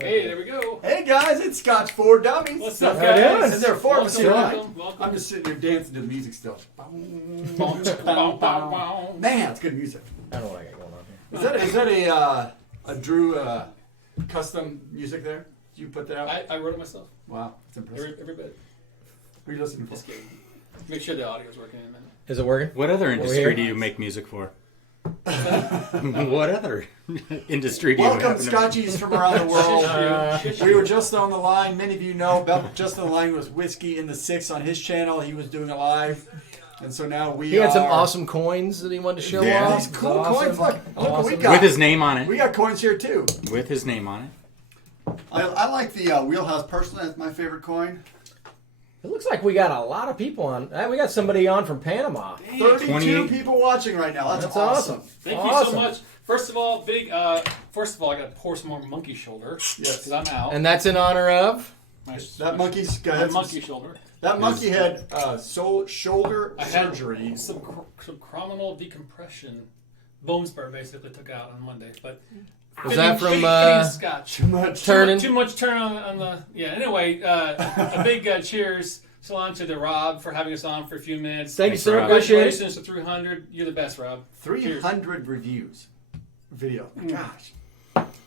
Hey, there we go. Hey guys, it's Scotch for Dummies. What's up, guys? And there are four of us here tonight. Welcome. I'm just sitting here dancing to the music still. Man, it's good music. I don't know what I got going on here. Is that a Drew custom music there? Did you put that out? I wrote it myself. Wow, it's impressive. Every bit. What are you listening for? Just kidding. Make sure the audio's working in a minute. Is it working? What other industry here? do you make music for? What other industry do you Welcome, happen to Scotchies from around the world. We were just on the line. Many of you know, just on the line was Whiskey in the Six on his channel. He was doing a live. And so now He had some awesome coins that he wanted to show off. These cool coins. Look what we got. With his name on it. We got coins here too. With his name on it. I like the Wheelhouse personally. That's my favorite coin. It looks like we got a lot of people on. We got somebody on from Panama. 32 people watching right now. That's awesome. Thank you so much. First of all, I got to pour some more monkey shoulder. Yes. Because I'm out. And that's in honor of? That monkey's got my monkey shoulder. That monkey had shoulder surgery. I had some chrominal decompression. Bone spur basically took out on Monday. But was that from Scotch? Too much turning? Too much turn on the... Yeah, anyway, a big cheers. Salon to Rob for having us on for a few minutes. Thank you, sir. Appreciate it. Congratulations to 300. You're the best, Rob. 300 reviews. Video. Gosh.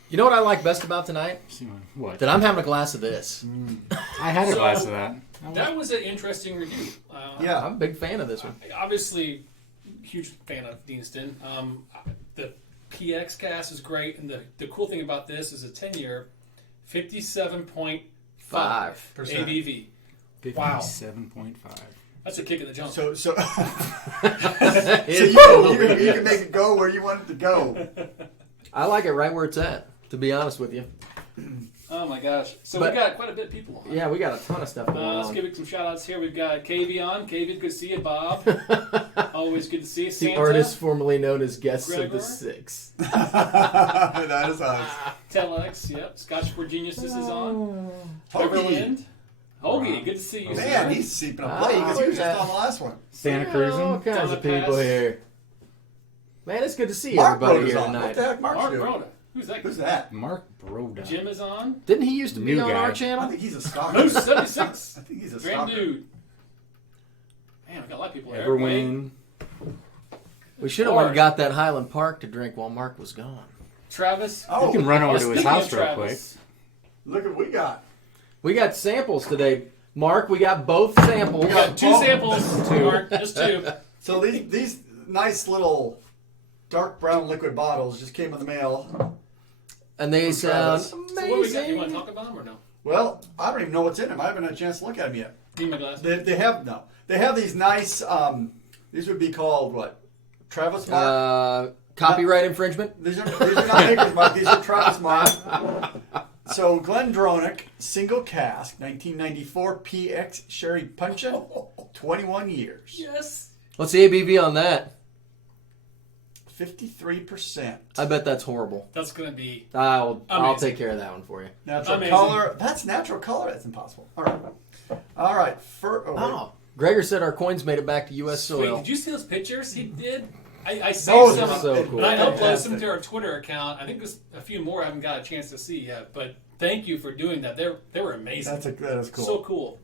You know what I like best about tonight? What? That I'm having a glass of this. I had a glass of that. That was an interesting review. Yeah. I'm a big fan of this one. Obviously, huge fan of Deanston. The PX cast is great, and the cool thing about this is a 10-year, 57.5% ABV. 57.5. That's a kick in the jump. So you can make it go where you want it to go. I like it right where it's at, to be honest with you. Oh my gosh. So we got quite a bit of people on. Yeah, we got a ton of stuff going on. Let's give it some shout outs here. We've got KV on. KV, good to see you. Bob. Always good to see you. The Santa. artist formerly known as Guests of Gregor. the Six. That is us. Telex, yep. Scotch for Geniuses is on. Trevor Hoagie. Lind. Hoagie, good to see you. Man, sir. he's seeping up late because he was just on the last one. Santa Cruz. All kinds of people here. Man, it's good to see Mark everybody Broda's here on. What tonight. the heck, Mark's Mark doing? Broda. Who's that? Who's that? Mark Broda. Jim is on. Didn't he used to be New on guy. our I channel? think he's a stalker. Moose 76. I think he's a Grand stalker. dude. Man, we got a lot of people there. Everwayne. We should have went and got that Highland Park to drink while Mark was gone. Travis. Oh, You can run over to his Speaking house of real Travis, look at what we got. We got samples today. Mark, we got both samples. We got two samples. Mark, just two. So these nice little dark brown liquid bottles just came in the mail. And they sound Travis. amazing. So what we got? You want to talk about them or no? Well, I don't even know what's in them. I haven't had a chance to look at them yet. Give me my glass. They have these nice. These would be called what? Travis Mark. Copyright infringement? These are not Maker's Mark. These are Travis Mark. So Glendronach single cask 1994 PX Sherry Puncheon 21 years. Yes. What's the ABV on that? 53%. I bet that's horrible. That's going to be... I'll Amazing. take care of that one for you. Natural Amazing. color. That's natural color. That's impossible. All right. Oh, Gregor said our coins made it back to U.S. Wait, soil. did you see those pictures? He did. I saved Those some. are so cool. And I uploaded Fantastic. some to our Twitter account. I think there's a few more I haven't got a chance to see yet. But thank you for doing that. They were amazing. That is cool. So cool.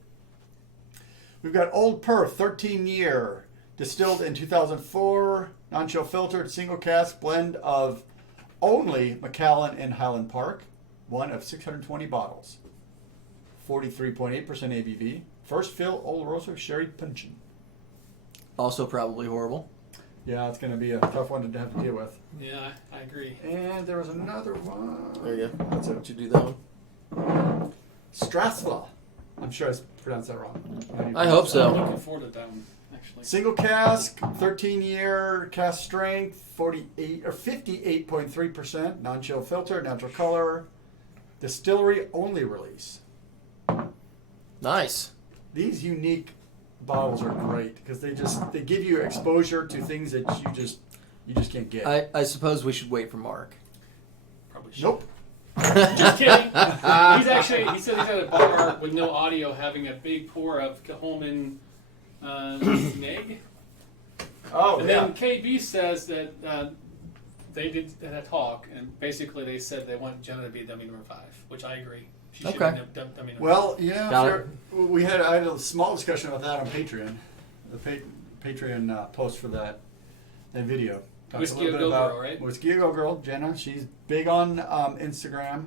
We've got Old Perth 13-year distilled in 2004, non-chill filtered single cask blend of only Macallan and Highland Park, one of 620 bottles. 43.8% ABV. First fill Oloroso Sherry Puncheon. Also probably horrible. Yeah, it's going to be a tough one to have to deal with. Yeah, I agree. And there was another one. There you go. That's Would it. you do that one? Strathla. I'm sure I pronounced that wrong. I hope so. I'm looking forward to that one, actually. Single cask, 13-year cask strength, 48 or 58.3%, non-chill filter, natural color, distillery only release. Nice. These unique bottles are great because they give you exposure to things that you just can't get. I suppose we should wait for Mark. Probably should. Nope. Just kidding. He said he's at a bar with no audio having a big pour of Caholman Sneg. Oh, And yeah. then KB says that they did a talk, and basically they said they want Jenna to be dummy number 5, which I agree. She should Okay. be dummy number Well, yeah, Got sure. I had a small discussion about that on Patreon. The Patreon post for that video. Talks Whiskey a Go Girl, right? Whiskey a Go Girl, Jenna. She's big on Instagram.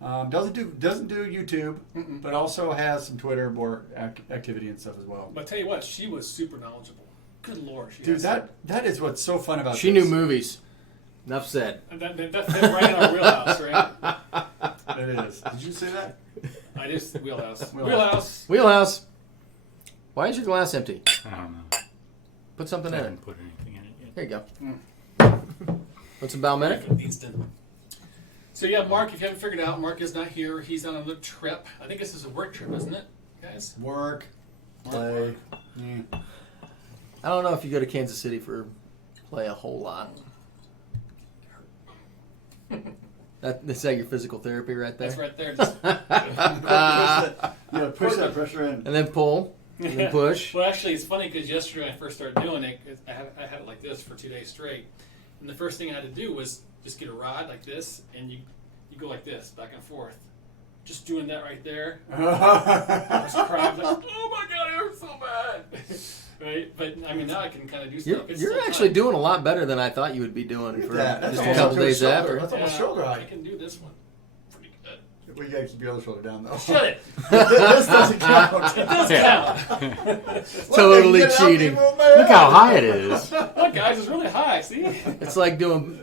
Doesn't do YouTube, but also has some Twitter board activity and stuff as well. But tell you what, she was super knowledgeable. Good lord, she Dude, has that is what's so fun about She this. knew movies. Enough said. that fit right in our wheelhouse, right? It is. Did you say that? I just wheelhouse. Wheelhouse. Wheelhouse. Why is your glass empty? I don't know. Put something I in it. haven't put anything in it yet. There you go. What's a Balmenic? Deanston. So yeah, Mark, if you haven't figured out, Mark is not here. He's on another trip. I think this is a work trip, isn't it, guys? Work. Play. Yeah. I don't know if you go to Kansas City for play a whole lot. Is that your physical therapy right there? That's right there. Just, Push that pressure in. And then pull. And then push. Well, actually, it's funny because yesterday when I first started doing it, I had it like this for 2 days straight. And the first thing I had to do was just get a rod like this, and you go like this, back and forth. Just doing that right there. I was crying, like, oh my God, it hurts so bad. Right? But, I mean, now I can kind of do stuff. It's You're still actually tight. doing a lot better than I thought you would be doing for That's just a almost couple to his days shoulder. after. That's almost Yeah, shoulder I height. can do this one pretty good. We gotta keep your other shoulder down though. Shut it. This doesn't count. It does count. Totally Look, you cheating. get out, people, man. Look how high it is. Look, guys, it's really high. See? It's like doing,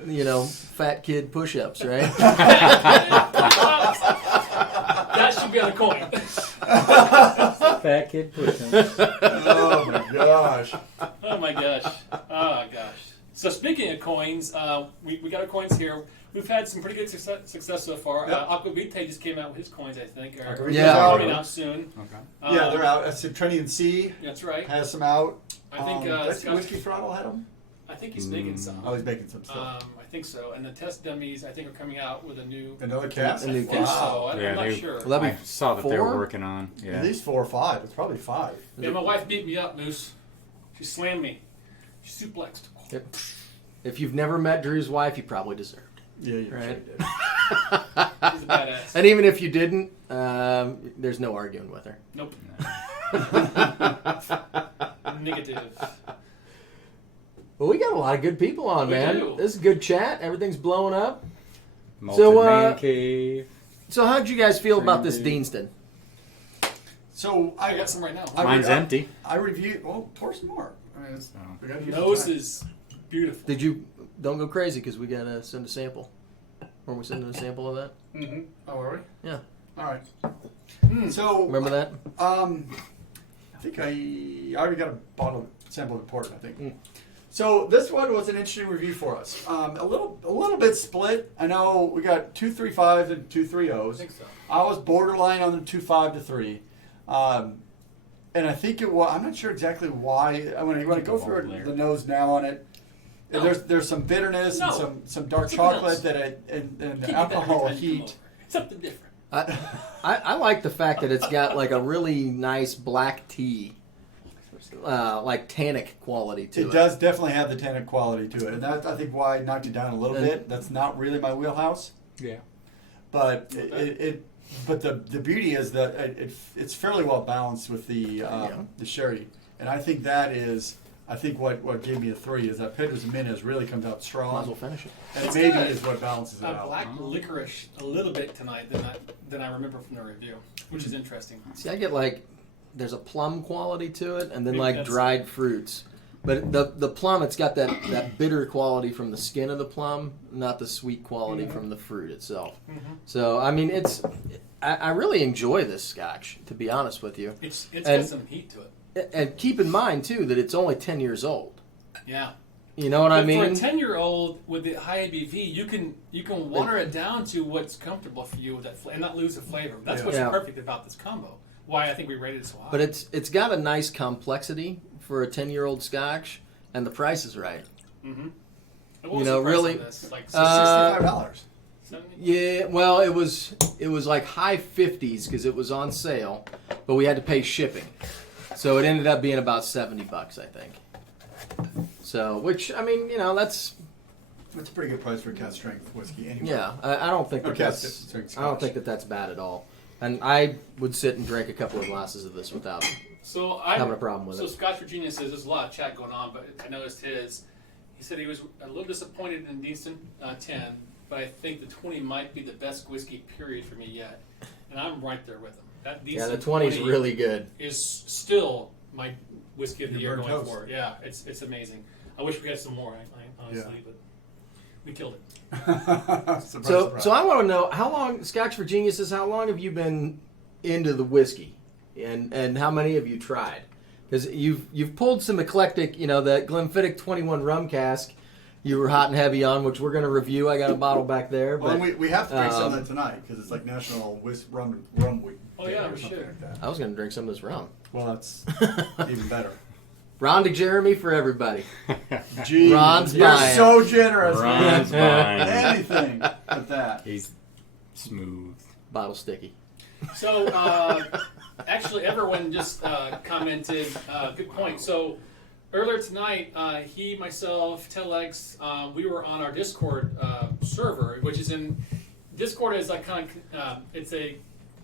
fat kid push-ups, right? That should be on a coin. Fat kid pushing. Oh my gosh. Oh my gosh. Oh gosh. So speaking of coins, we got our coins here. We've had some pretty good success so far. Yep. Aquavite just came out with his coins, I think. Aquavite's Yeah. out. Coming out soon. Okay. Yeah, they're out. Subterranean Sea That's right. has some out. I think that's Scotch- Whiskey Throttle had them. I think he's making some. Oh, he's making some stuff. I think so. And the test dummies, I think, are coming out with a new. Another cast. A new I think cast. so. I'm Yeah, not they- sure. Well, that'd I saw that they four? were working on. At Yeah. least 4 or 5. It's probably 5. Yeah, my wife beat me up, Moose. She slammed me. She suplexed. Yep. If you've never met Drew's wife, you probably deserved. Yeah, you Right. did. She's a badass. And even if you didn't, there's no arguing with her. Nope. Negative. Well, we got a lot of good people on, We man. do. This is a good chat. Everything's blowing up. Malted So, man cave. So how'd you guys feel about this Deanston? So I got some right now. Mine's empty. I reviewed. Well, pour some more. I mean, we gotta use the Nose time. is beautiful. Did you... Don't go crazy because we got to send a sample. Were we sending a sample of that? Mm-hmm. Oh, are we? Yeah. All right. So Remember that? I think I already got a bottle sample of port, I think. So this one was an interesting review for us. A little bit split. I know we got 2 3.5s and 2 3.0s. I think so. I was borderline on the 2.5 to 3. And I think it was, I'm not sure exactly why. I want to go through the nose now on it. No. There's some bitterness No. and some dark Something chocolate else. and Keep the it alcohol every time you come heat. over. Something different. I like the fact that it's got like a really nice black tea, like tannic quality to it. It does definitely have the tannic quality to it, and that's I think why I knocked it down a little And- bit. That's not really my wheelhouse, Yeah. but but the beauty is that it's fairly well balanced with the sherry, and I think I think what gave me a 3 is that Pedro's Jimenez really comes out strong. Might as well finish it. And It's maybe got is what balances it a out. black licorice a little bit tonight than I remember from the review, which is interesting. See, I get like there's a plum quality to it, and then Maybe like that's- dried fruits. But the plum, it's got that bitter quality from the skin of the plum, not the sweet quality from the fruit itself. So I mean, I really enjoy this Scotch, to be honest with you. It's And- got some heat to it. And keep in mind too that it's only 10 years old. Yeah. You know what I But mean? for a 10-year-old with the high ABV, you can water it down to what's comfortable for you with that and not lose the flavor. That's what's Yeah. perfect about this combo. Why I think we rated it so high. But it's got a nice complexity for a 10-year-old Scotch, and the price is right. Mm-hmm. You know, really- like $65. 70? Yeah, well, it was like high 50s because it was on sale, but we had to pay shipping, so it ended up being about $70, I think. So, which I mean, you know, that's That's a pretty good price for a cast strength whiskey anyway. yeah. I don't think that Okay, that's it's like I don't Scotch. think that that's bad at all. And I would sit and drink a couple of glasses of this without So I having a problem with So it. Scotch Virginia says there's a lot of chat going on, but I noticed his. He said he was a little disappointed in Deanston 10, but I think the 20 might be the best whiskey period for me yet, and I'm right there with him. That Deanston Yeah, the 20 is really good. is still my whiskey of the Your year burnt going toast. forward. Yeah, it's amazing. I wish we had some more, honestly, Yeah. but we killed it. Surprise, So, surprise. so I want to know how long Scotch Virginia says. How long have you been into the whiskey, and how many have you tried? Because you've pulled some eclectic, you know, that Glenfiddich 21 rum cask. You were hot and heavy on, which we're going to review. I got a bottle back there. Well, But we have to drink some of that tonight because it's like National Rum Week. Oh, Day yeah, or we something should. like that. I was going to drink some of this rum. Well, that's even better. Ron to Jeremy for everybody. Gee, Ron's you're buying. so generous, Ron's man. buying. Anything but that. He's smooth. Bottle sticky. So, actually, everyone just commented. Good point. So, earlier tonight, he, myself, Telex, we were on our Discord server, which is in Discord is like kind of it's a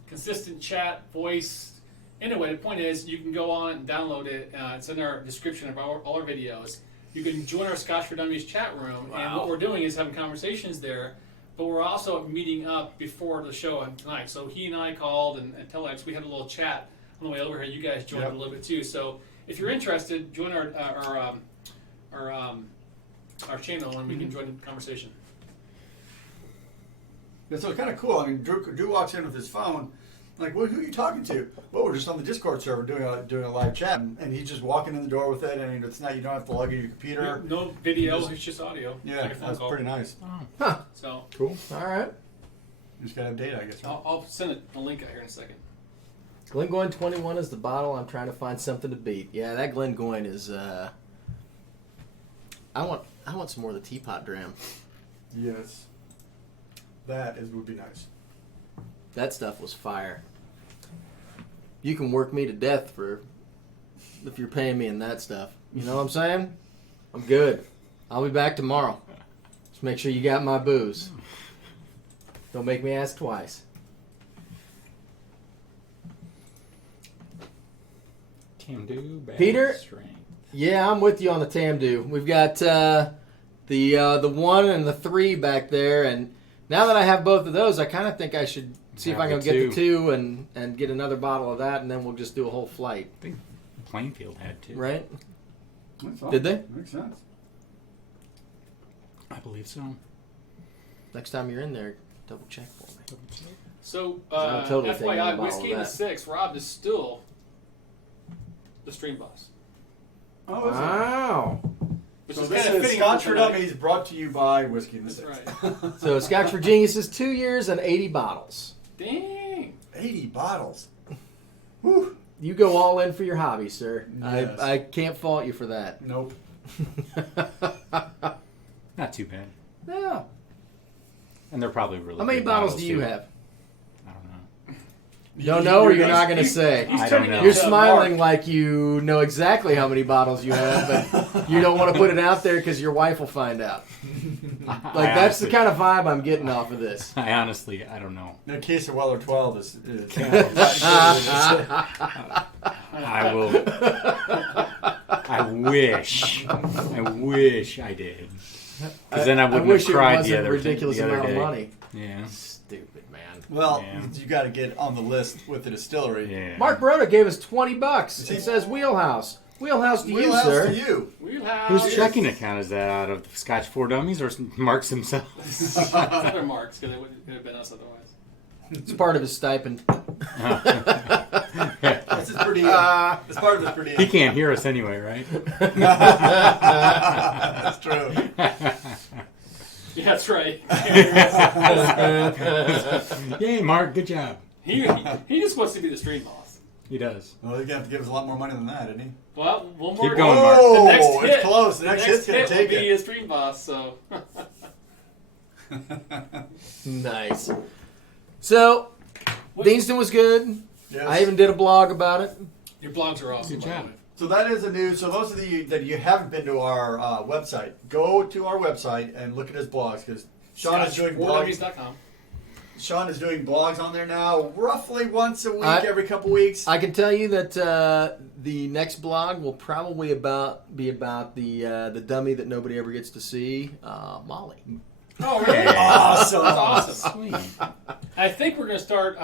consistent chat voice. Anyway, the point is you can go on and download it. It's in our description of all our videos. You can join our Scotch for Dummies chat room, and what we're doing is having conversations there. But we're also meeting up before the show tonight. So he and I called and Telex. We had a little chat on the way over here. You guys joined Yep. a little bit too. So if you're interested, join our channel and we can join the conversation. Yeah, so it's kind of cool. I mean, Drew walks in with his phone. Like, well, who are you talking to? Well, we're just on the Discord server doing a live chat, and he's just walking in the door with it. And it's not, you don't have to log in your computer. No video, it's just audio. Yeah, like a phone that's call. pretty nice. Huh. So Cool. All right. You just gotta have data, I guess. Right? I'll send a link out here in a second. Glengoyne 21 is the bottle. I'm trying to find something to beat. Yeah, that Glengoyne is. I want some more of the teapot dram. Yes, would be nice. That stuff was fire. You can work me to death if you're paying me in that stuff. You know what I'm saying? I'm good. I'll be back tomorrow. Just make sure you got my booze. Don't make me ask twice. Tamdu, bad Peter? strength. Yeah, I'm with you on the Tamdu. We've got the 1 and the 3 back there, and now that I have both of those, I kind of think I should see if I Have can the get the 2 and get another bottle of that, and then we'll just do a whole flight, I think Plainfield had two. right? That's all. Did they? Makes sense. I believe so. Next time you're in there, double check for me. So I'm totally taking a FYI, bottle Whiskey of in the that. 6, Rob is still the stream boss. Oh, is it? Wow. Which So is this kind of is fitting Scotch for for tonight. Dummies, brought to you by Whiskey in the That's Six. right. So Scotch for Genius is 2 years and 80 bottles. Dang. 80 bottles. Whew. You go all in for your hobby, sir. Yes. I can't fault you for that. Nope. Not too bad. No. And they're probably really How many good bottles do you too. have? I don't know. You don't know, or you're not going to say? He's I turning don't know. You're into smiling Mark. like you know exactly how many bottles you have, but you don't want to put it out there because your wife will find out. Like, that's the kind of vibe I'm getting off of this. I honestly, I don't know. That case of Weller 12 is I will. I wish I did. Because then I wouldn't wish have cried it wasn't the other ridiculous the other amount day. of money. Yeah. Stupid man. Well, Yeah. you got to get on the list with the distillery. Yeah. Mark Broda gave us $20. It says Wheelhouse. Wheelhouse to you, Wheelhouse sir. to you. Whose checking account is that out of Scotch 4 Dummies or Mark's himself? Other marks, because it would have been us otherwise. It's part of his stipend. That's his per diem. That's part of his per He diem. can't hear us anyway, right? That's true. Yeah, that's right. Yay, Mark, good job. he just wants to be the stream boss. He does. Well, he's going to have to give us a lot more money than that, isn't he? Well, one more. Keep going, Mark. Oh, The next it's hit, close. The next hit's going to will take be it. a stream boss. So Nice. So, Deanston was good. Yes. I even did a blog about it. your blogs are awesome. Good by the job. way. So that is a new. So those of you that you haven't been to our website, go to our website and look at his blogs because Sean is doing blogs. Scotch4Dummies.com. Sean is doing blogs on there now, roughly once a week, every couple weeks. I can tell you that the next blog will probably be about the dummy that nobody ever gets to see, Molly. Oh, really? Awesome. That's awesome. Sweet. I think we're going to start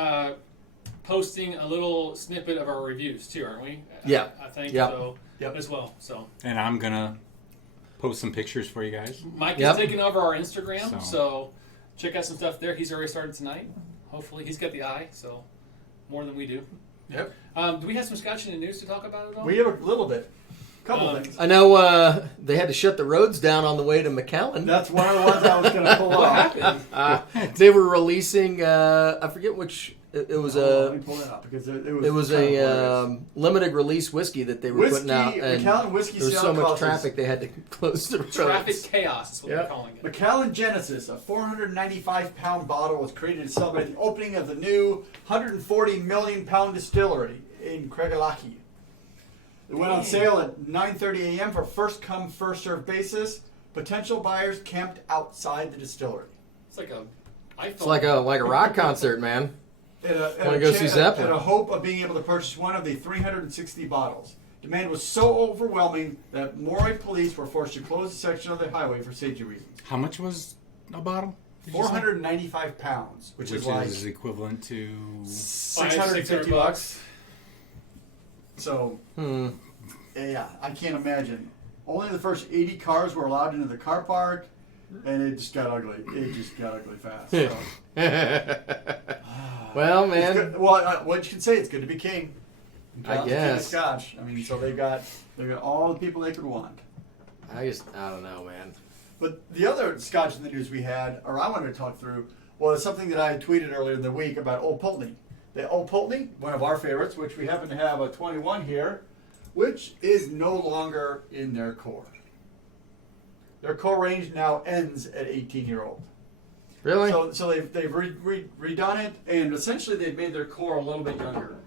posting a little snippet of our reviews too, aren't we? Yeah. I think Yep. so Yep. as well. So And I'm going to post some pictures for you guys. Mike Yep. is taking over our Instagram, So. so check out some stuff there. He's already started tonight. Hopefully, he's got the eye, so more than we do. Yep. Do we have some Scotch in the news to talk about at all? We have a little bit, couple things. I know they had to shut the roads down on the way to McAllen. That's one of the ones I was going to pull What off. happened? They were releasing, I forget which, it was Let me a... pull that up because it It was kind of a hilarious. limited release whiskey that they were Whiskey, putting out, and Macallan whiskey there was so sale much costs us- traffic they had to close the roads. Traffic chaos is what Yep. they're calling it. Macallan Genesis, a 495-pound bottle, was created to celebrate the opening of the new 140 million pound distillery in Craiglachie. It went on sale at 9:30 a.m. for first come first served basis. Potential buyers camped outside the distillery. It's like a iPhone. It's like a rock concert, man. Wanna go see Zeppelin? At a hope of being able to purchase one of the 360 bottles. Demand was so overwhelming that Moray police were forced to close a section of the highway for safety reasons. How much was a bottle? Did you say? 495 pounds, which is like equivalent to... 650 bucks. So, yeah, I can't imagine. Only the first 80 cars were allowed into the car park, and it just got ugly. It just got ugly fast. So. Well, It's man. good. Well, what you can say, it's good to be king. I King of guess. Scotch. I mean, so they got all the people they could want. I don't know, man. But the other Scotch in the news we had, or I wanted to talk through, was something that I tweeted earlier in the week about Old Pulteney. The Old Pulteney, one of our favorites, which we happen to have a 21 here, which is no longer in their core. Their core range now ends at 18-year-old. Really? So they've redone it, and essentially they've made their core a little bit younger.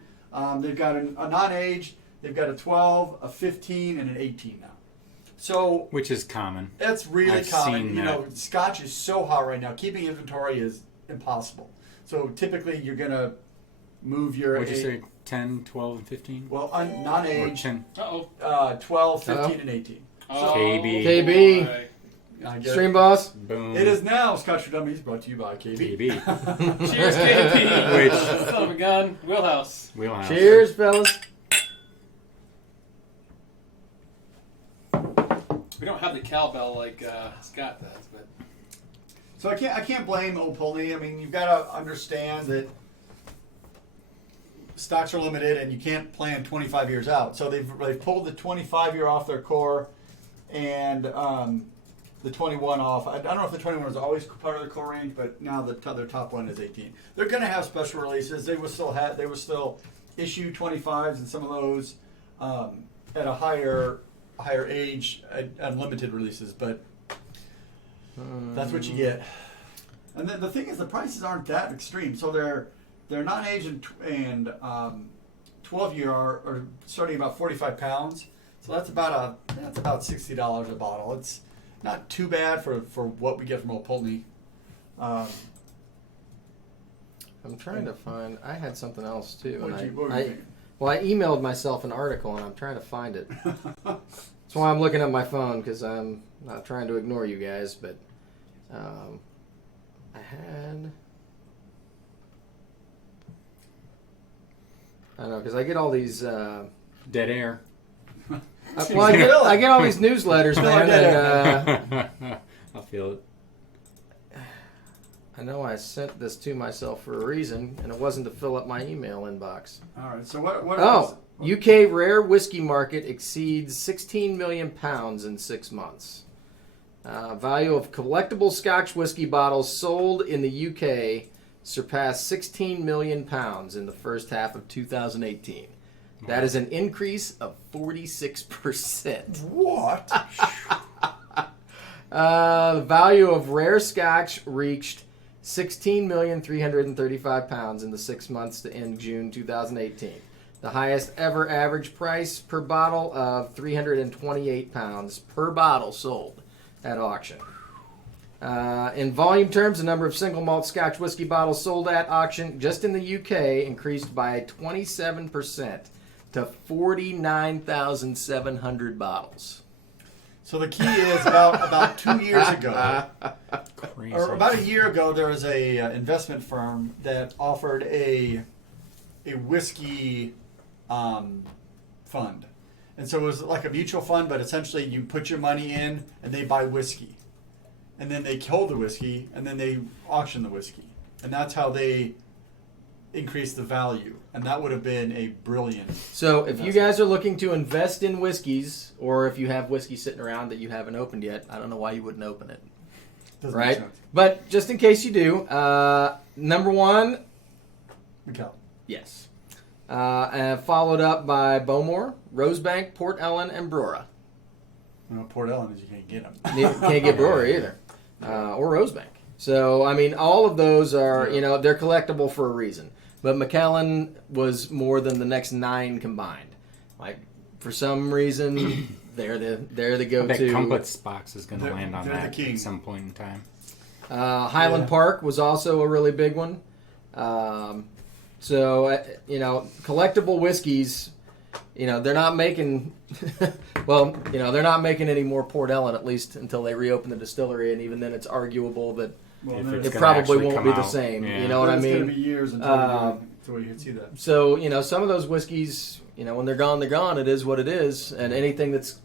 They've got a non-aged, they've got a 12, a 15, and an 18 now. So Which is common. that's really I've common. seen You know, that. Scotch is so hot right now. Keeping inventory is impossible. So typically you're gonna move your What'd you say? 10, 12, and 15? well Or non-aged 10? 12, 15, Uh-oh. and 18. KB. KB. boy. I get Stream it. boss? Boom. It is now Scotch for Dummies, brought to you by KB. KB. Cheers, KP. Which- Son of a gun. Wheelhouse. Wheelhouse. Cheers, fellas. We don't have the cowbell like Scott does, but So I can't blame Old Pulteney. I mean, you've got to understand that stocks are limited, and you can't plan 25 years out. So they've pulled the 25-year off their core, and the 21 off. I don't know if the 21 was always part of their core range, but now their top one is 18. They're going to have special releases. They will still issue 25s and some of those at a higher age, unlimited releases, but. That's what you get. And then the thing is, the prices aren't that extreme. So they're non-aged and 12-year are starting about 45 pounds. So that's about $60 a bottle. It's not too bad for what we get from Old Pulteney. I'm trying to find. I had something else too. What And were you thinking? Well, I emailed myself an article, and I'm trying to find it. That's why I'm looking at my phone, because I'm not trying to ignore you guys, but I don't know, because I get all these... Dead air. well, I get all these newsletters, man, and... I'll feel it. I know I sent this to myself for a reason, and it wasn't to fill up my email inbox. All right. So what? UK rare whiskey market exceeds 16 million pounds in 6 months. Value of collectible Scotch whiskey bottles sold in the UK surpassed 16 million pounds in the first half of 2018. That is an increase of 46%. What? The value of rare Scotch reached 16,335 pounds in the 6 months to end June 2018. The highest ever average price per bottle of 328 pounds per bottle sold at auction. In volume terms, the number of single malt Scotch whiskey bottles sold at auction just in the UK increased by 27% to 49,700 bottles. So the key is about 2 years ago, Crazy. or about a year ago, there was a investment firm that offered a whiskey fund, and so it was like a mutual fund, but essentially you put your money in and they buy whiskey, and then they hold the whiskey, and then they auction the whiskey, and that's how they increase the value. And that would have been a brilliant. So if you guys are looking to invest in whiskeys, or if you have whiskey sitting around that you haven't opened yet, I don't know why you wouldn't open it. Doesn't make Right? sense. But just in case you do, number one, Mikhail. yes. And followed up by Bowmore, Rosebank, Port Ellen, and Brora. No, Port Ellen is you can't get them. You can't get Brora either. Or Rosebank. So, I mean, all of those are, they're collectible for a reason. But McAllen was more than the next 9 combined. Like, for some reason, they're the I bet go-to. Compass box is going to land on they're that the king. at some point in time. Highland Park was also a really big one. Collectible whiskeys, they're not making, they're not making any more Port Ellen, at least until they reopen the distillery, and even then it's arguable that Well, If there's- it's it gonna probably actually won't come be the out. same. Yeah. You know what I It's going to mean? be years until you see that. So, some of those whiskeys, when they're gone, they're gone. It is what it is. And anything that's,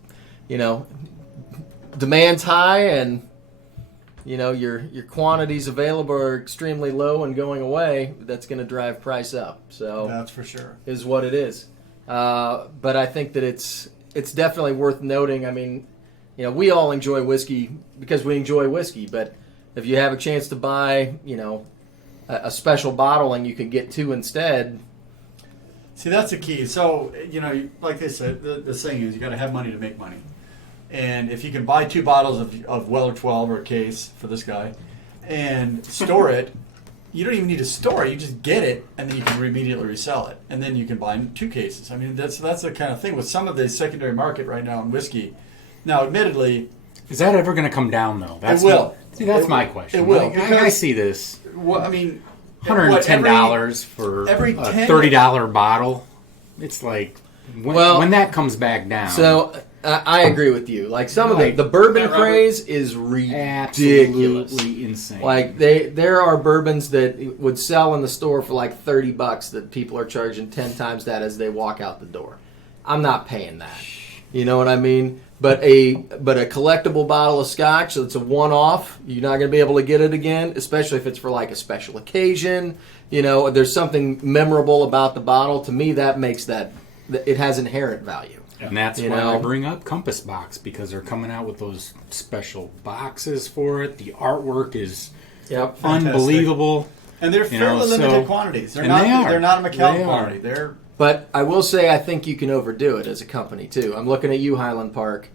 demand's high and, your quantities available are extremely low and going away, that's going to drive price up. So That's for sure. is what it is. But I think that it's definitely worth noting. I mean, we all enjoy whiskey because we enjoy whiskey, but if you have a chance to buy, a special bottle and you can get 2 instead. See, that's the key. So, like they said, the saying is you got to have money to make money. And if you can buy 2 bottles of Weller 12 or a case for this guy and store it, you don't even need to store it. You just get it, and then you can immediately resell it. And then you can buy 2 cases. I mean, that's the kind of thing with some of the secondary market right now in whiskey. Now, admittedly, Is that ever going to come down, though? it will. That's It- my question. It will. Like, I because- see this. Well, I mean, $110 for every a 10 $30 bottle. It's like when that comes back down. So I agree with you. Like some of the bourbon craze is ridiculous. absolutely insane. Like there are bourbons that would sell in the store for like $30 that people are charging 10 times that as they walk out the door. I'm not paying that. You know what I mean? But a collectible bottle of Scotch that's a one-off, you're not going to be able to get it again, especially if it's for like a special occasion. There's something memorable about the bottle. To me, that makes it has inherent value. and that's why I bring up Compass Box, because they're coming out with those special boxes for it. The artwork is Yep. unbelievable. and they're fairly limited so- quantities. They're and not. they are. They're not a Macallan They are. quantity. They're But I will say I think you can overdo it as a company, too. I'm looking at you, Highland Park.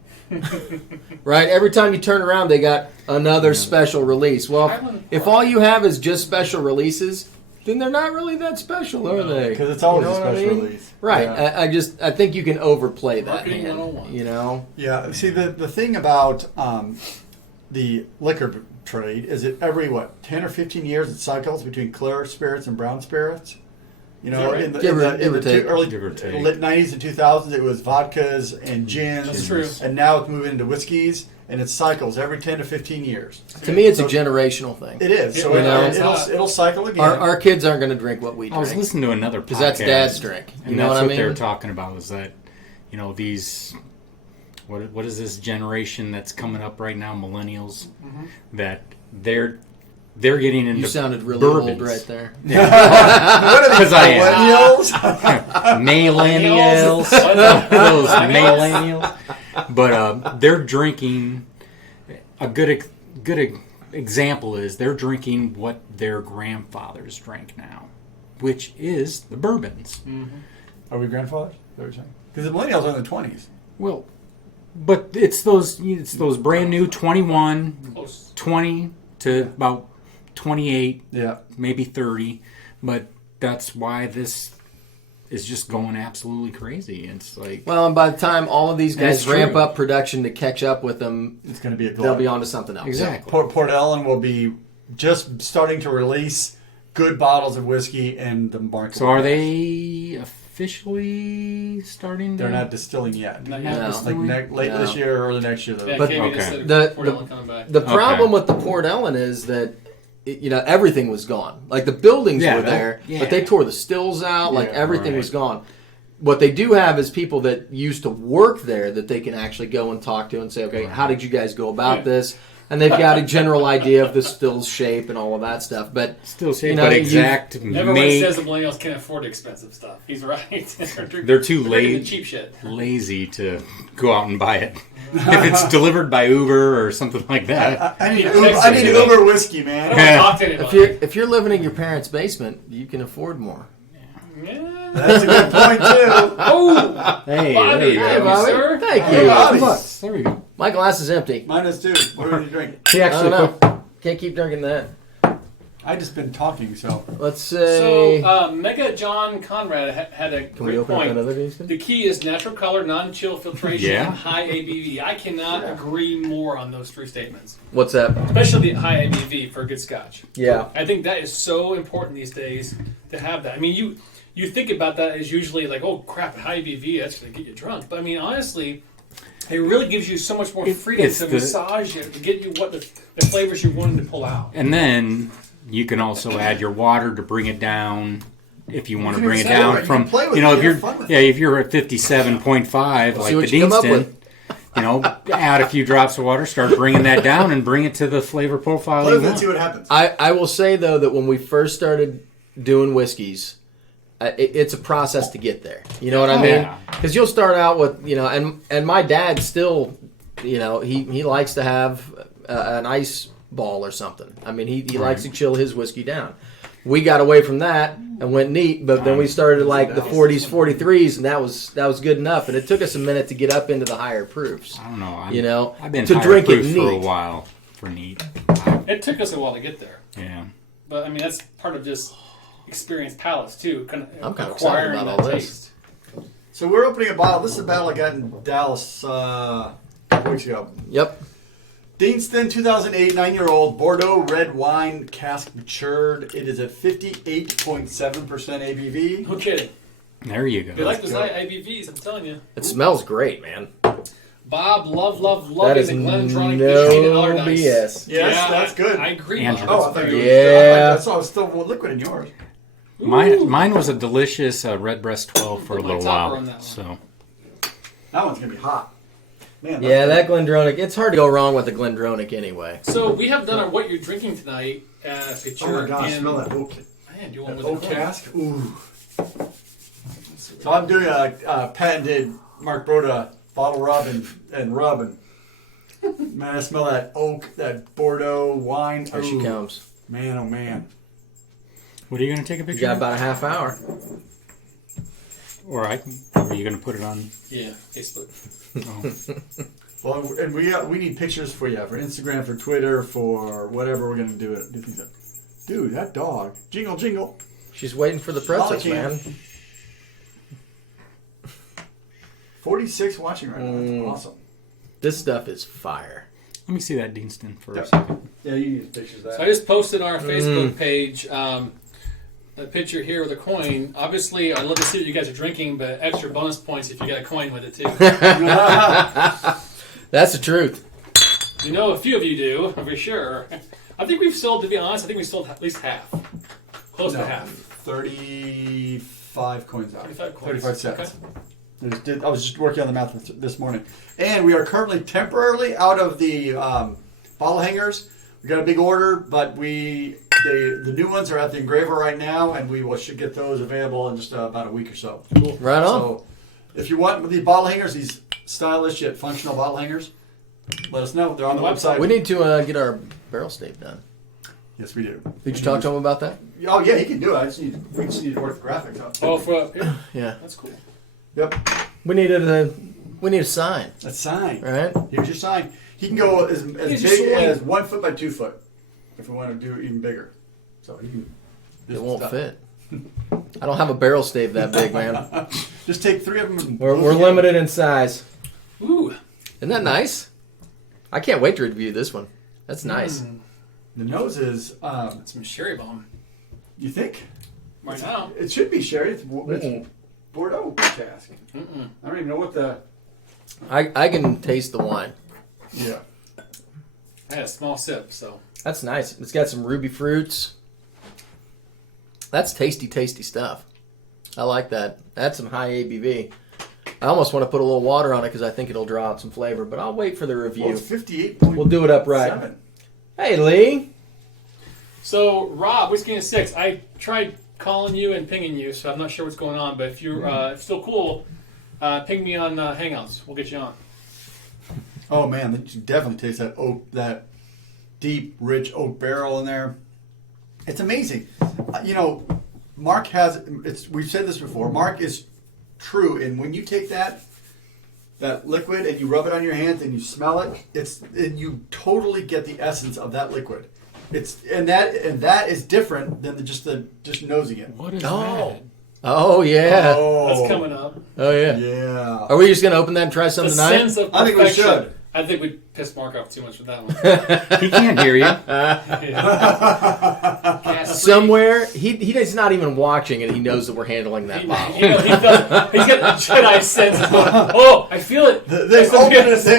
Right? Every time you turn around, they got another special release. Well, if all you have is just special releases, then they're not really that special, are they? because it's always You know a what I special mean? release. Right. Yeah. I think you can overplay that, Marketing man. 101. Yeah. See, the thing about the liquor trade is that every 10 or 15 years it cycles between clear spirits and brown spirits. You know, Right. in the, Give in or- the, give in or the take. early Give or take. late 90s and 2000s, it was vodkas and gins. That's true. And now it's moving into whiskeys, and it cycles every 10 to 15 years. To me, it's So a generational thing. It is. So You know, it'll cycle again. Our kids aren't going to drink what we I was drink listening to another podcast. because that's dad's drink. You And know that's what I what mean? they were talking about was that, you know, these, what is this generation that's coming up right now, millennials, that they're getting into You sounded really bourbons. old right there. Because I am. Millennials? Millennials. Those millennials. But they're drinking, a good example is they're drinking what their grandfathers drank now, which is the bourbons. Are we grandfathers? Because the millennials are in the 20s. Well, but it's those brand new 21, Close. 20 to about 28, Yeah. maybe 30. But that's why this is just going absolutely crazy. It's like, Well, and by the time all of these guys That's ramp true. up production to catch up with them, It's going to be a they'll glut. be on to something else. exactly. Port Ellen will be just starting to release good bottles of whiskey in the market. So are they officially starting to... They're not distilling yet. Not No. yet. Like late No. this year or early next year. Yeah, But- KB okay. just said The- Port the- Ellen coming back. The problem Okay. with the Port Ellen is that everything was gone. Like the buildings Yeah, were that- there, yeah. but they tore the stills out. Like Yeah, everything right. was gone. What they do have is people that used to work there that they can actually go and talk to and say, okay, how did you guys go about this? And they've got a general idea of the still's shape and all of that stuff. But Still safe, you know, but you- exact Everyone make... says the millennials can't afford expensive stuff. He's right. They're too drinking late. the cheap shit. lazy to go out and buy it. If it's delivered by Uber or something like that. I need Yeah, Uber, next I need thing. Uber whiskey, I man. don't want to talk to anybody. if you're living in your parents' basement, you can afford more. Yeah. That's a good point, too. Oh, Hey, Bobby, there you thank go. you, sir. Thank Hey, you. Bobby. There we go. My glass is empty. Mine is, too. What are you drink? He I actually don't put, know. Can't keep drinking that. I just been talking, so. Let's say. So, Mega John Conrad had a can we great open up point. that other Deanston? The key is natural color, non-chill filtration, Yeah. and high ABV. I cannot agree more on those three statements, What's that? especially the high ABV for a good Scotch. Yeah. I think that is so important these days to have that. I mean, you think about that as usually like, oh crap, high ABV, that's going to get you drunk. But I mean, honestly, it really gives you so much more freedom it's to the- massage it, to get you what the flavors you're wanting to pull out. and then you can also add your water to bring it down if you want to can bring it accelerate. down You from, can play with you know, it. if You you're, have fun with yeah, if you're at 57.5 See like what the you come up Deanston, with. you know, add a few drops of water, start bringing that down, and bring it to the flavor profile Play you with it and want. see what happens. I will say though that when we first started doing whiskeys, it's a process to get there. You know what I Oh, mean? yeah. Because you'll start out with and my dad still, he likes to have an ice ball or something. I mean, he likes to chill his whiskey down. We got away from that and went neat, but then we started like the 40s, 43s, and that was good enough. And it took us a minute to get up into the higher proofs. I don't know. I've been to higher drink it proof for a neat. while for neat. It took us a while to get there, Yeah. but I mean that's part of just experienced palates too. I'm kinda excited acquiring about that all this. taste. So we're opening a bottle. This is a bottle I got in Dallas a couple weeks ago. Yep. Deanston, 2008, 9-year-old Bordeaux red wine, cask matured. It is at 58.7% ABV. No kidding. There you go. They like those go. high ABVs. I'm telling you. It smells great, man. Bob, love That is the Glendronach no Peanut Allardyce. BS. Yes, Yeah, that's good. I agree. Andrew. Bob. Oh, I That's thought very you good. Yeah. I saw it was still liquid in yours. Mine was a delicious Redbreast 12 for a Put my little topper while. on that one. So That one's going to be hot. Man, Yeah, that Glendronach. It's hard to go wrong with the Glendronach anyway. So we have done our what you're drinking tonight picture. Oh my gosh, and, smell that oak, Man, do you want that with oak the coin? cask. Ooh. So I'm doing a patented Mark Broda bottle rub and rubbing. Man, I smell that oak, that Bordeaux wine. Here she Ooh. comes. Man, oh man. what are you going to take a You picture got of? about a half hour. Or are you going to put it on? Yeah, Facebook. Oh. Well, and we need pictures for you, for Instagram, for Twitter, for whatever we're going to do it. Do things like, dude, that dog. Jingle, jingle. She's waiting for the pretzels, Molly man. can. 46 watching right now. That's awesome. This stuff is fire. Let me see that Deanston for a Yep. second. Yeah, you need pictures of So I that. just posted on our Facebook page the picture here with a coin. Obviously, I'd love to see what you guys are drinking, but extra bonus points if you get a coin with it too. That's the truth. You know, a few of you do, for sure. I think we've sold, to be honest, I think we sold at least half. Close to half. 35 coins out. 35 coins. 35 cents. Okay. I was just working on the math this morning. And we are currently temporarily out of the bottle hangers. We got a big order, but the new ones are at the engraver right now, and we should get those available in just about a week or so. Cool. Right on. So if you want these bottle hangers, these stylish yet functional bottle hangers, let us know. They're on the website. We need to get our barrel stave done. Yes, we do. Did you talk to him about that? Oh, yeah, he can do it. We just need to work the graphics out. Oh, for up here? Yeah. That's cool. Yep. We need a sign. A sign. Right? Here's your sign. He can go as big as 1 foot by 2 foot if we want to do it even bigger. So he can. It won't fit. I don't have a barrel stave that big, man. Just take 3 of them. And We're limited in size. Ooh. Isn't that nice? I can't wait to review this one. That's nice. The nose is. Some sherry bomb. You think? Right now. It should be sherry. It's Bordeaux cask. Mm-mm. I don't even know what the. I can taste the wine. Yeah. I had a small sip, so. That's nice. It's got some ruby fruits. That's tasty, tasty stuff. I like that. That's some high ABV. I almost want to put a little water on it because I think it'll draw out some flavor, but I'll wait for the Well, review. it's 58. We'll do it upright. Hey, Lee. So, Rob, Whiskey and Six, I tried calling you and pinging you, so I'm not sure what's going on, but if you're still cool, ping me on Hangouts. We'll get you on. Oh man, you definitely taste that oak, that deep, rich oak barrel in there. It's amazing. Mark has. We've said this before. Mark is true, and when you take that liquid and you rub it on your hands and you smell it, you totally get the essence of that liquid. That is different than just nosing it. What is that? Oh, yeah. That's coming up. Oh, yeah. Yeah. Are we just going to open that and try The something tonight? sense of I think we perfection. should. I think we pissed Mark off too much with that one. He can't hear you. Somewhere, he's not even watching and he knows that we're handling that bottle. He's got the Jedi sense. Oh, I feel it. They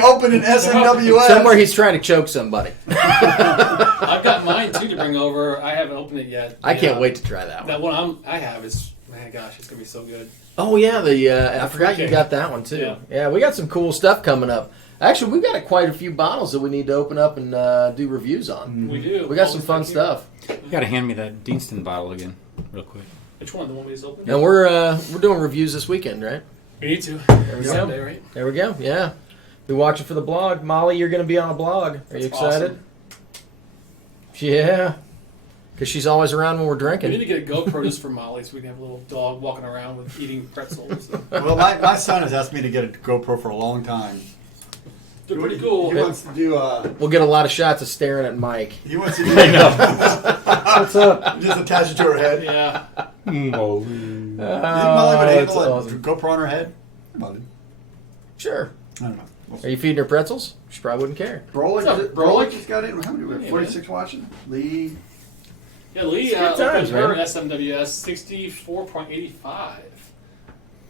open an SNWS. Somewhere he's trying to choke somebody. I've got mine too to bring over. I haven't opened it yet. I can't wait to try that one. That one I have is, man, gosh, it's gonna be so good. Oh, yeah. I forgot you got that one, too. Yeah, we got some cool stuff coming up. Actually, we've got quite a few bottles that we need to open up and do reviews on. We do. We got some fun stuff. You got to hand me that Deanston bottle again, real quick. Which one? The one we just opened? And we're doing reviews this weekend, right? We need to. There we go. Sunday, right? There we go. Yeah. Be watching for the blog. Molly, you're going to be on a blog. Are you excited? Awesome. Yeah. Because she's always around when we're We drinking. need to get a GoPro just for Molly so we can have a little dog walking around with eating pretzels. Well, my son has asked me to get a GoPro for a long time. They're pretty cool. He wants to do. We'll get a lot of shots of staring at Mike. He wants to do. What's up? Just attach it to her head. Yeah. You think Molly would handle a awesome. GoPro on her head? Molly. Sure. I don't know. We'll Are you feeding her pretzels? She probably wouldn't care. Brolic, What's up, Brolic? just got in. How many do we have? Yeah, 46 watching? Lee. Yeah, Lee It's good times, opened her man. SMWS 64.85.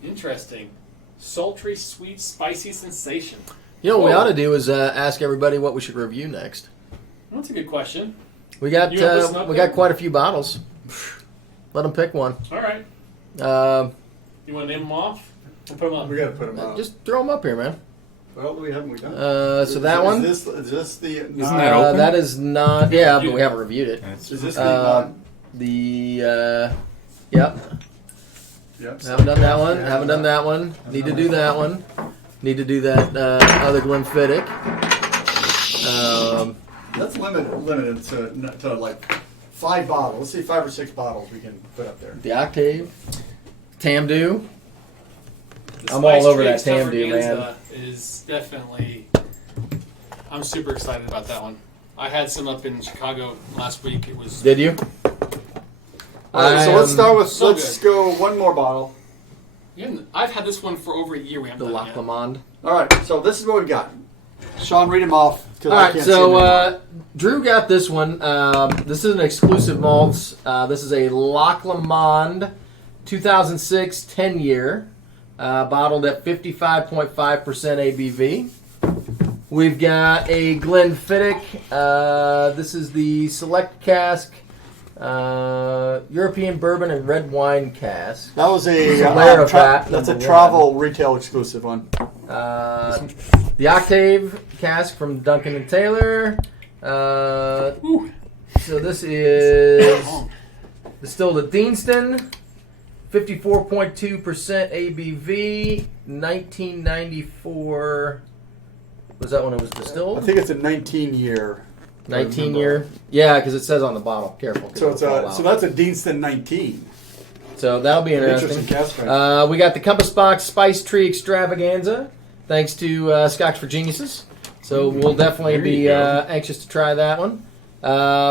Interesting. Sultry, sweet, spicy sensation. You know what we Whoa. ought to do is ask everybody what we should review next. That's a good question. We got You have this up there? quite a few bottles. Let them pick one. All right. Uh, You want to name them off? We'll put them up. We got to put them up. just throw them up here, man. Well, we haven't we done? So that one. Is this the? Isn't that open? That is not. Yeah, but we haven't reviewed it. Is this the? Yep. Yep. Haven't done that one. Yeah. Haven't done that one. Need to do that one. Need to do that other Glenfiddich. That's limited to like 5 bottles. Let's say 5 or 6 bottles we can put up there. The Octave. Tamdu. The I'm all Spice over that Tree Tamdu, man. Extravaganza is definitely. I'm super excited about that one. I had some up in Chicago last week. It was. Did you? All right, so let's start with. so let's good. go one more bottle. I've had this one for over a year. We The haven't done Lac it yet. Lamande. All right, so this is what we've got. Sean, read them off. All right, so Drew got this one. This is an exclusive malts. This is a Loch Lomond 2006 10-year, bottled at 55.5% ABV. We've got a Glenfiddich. This is the Select Cask, European Bourbon and Red Wine Cask. That was that's a travel retail exclusive one. The Octave Cask from Duncan and Taylor. So this is distilled at Deanston, 54.2% ABV, 1994. Was that when it was distilled? I think it's a 19-year. 19-year? Yeah, because it says on the bottle. Careful. So that's a Deanston 19. So that'll be interesting. We got the Compass Box Spice Tree Extravaganza, thanks to Scotch for Geniuses. So we'll definitely be anxious to try that one.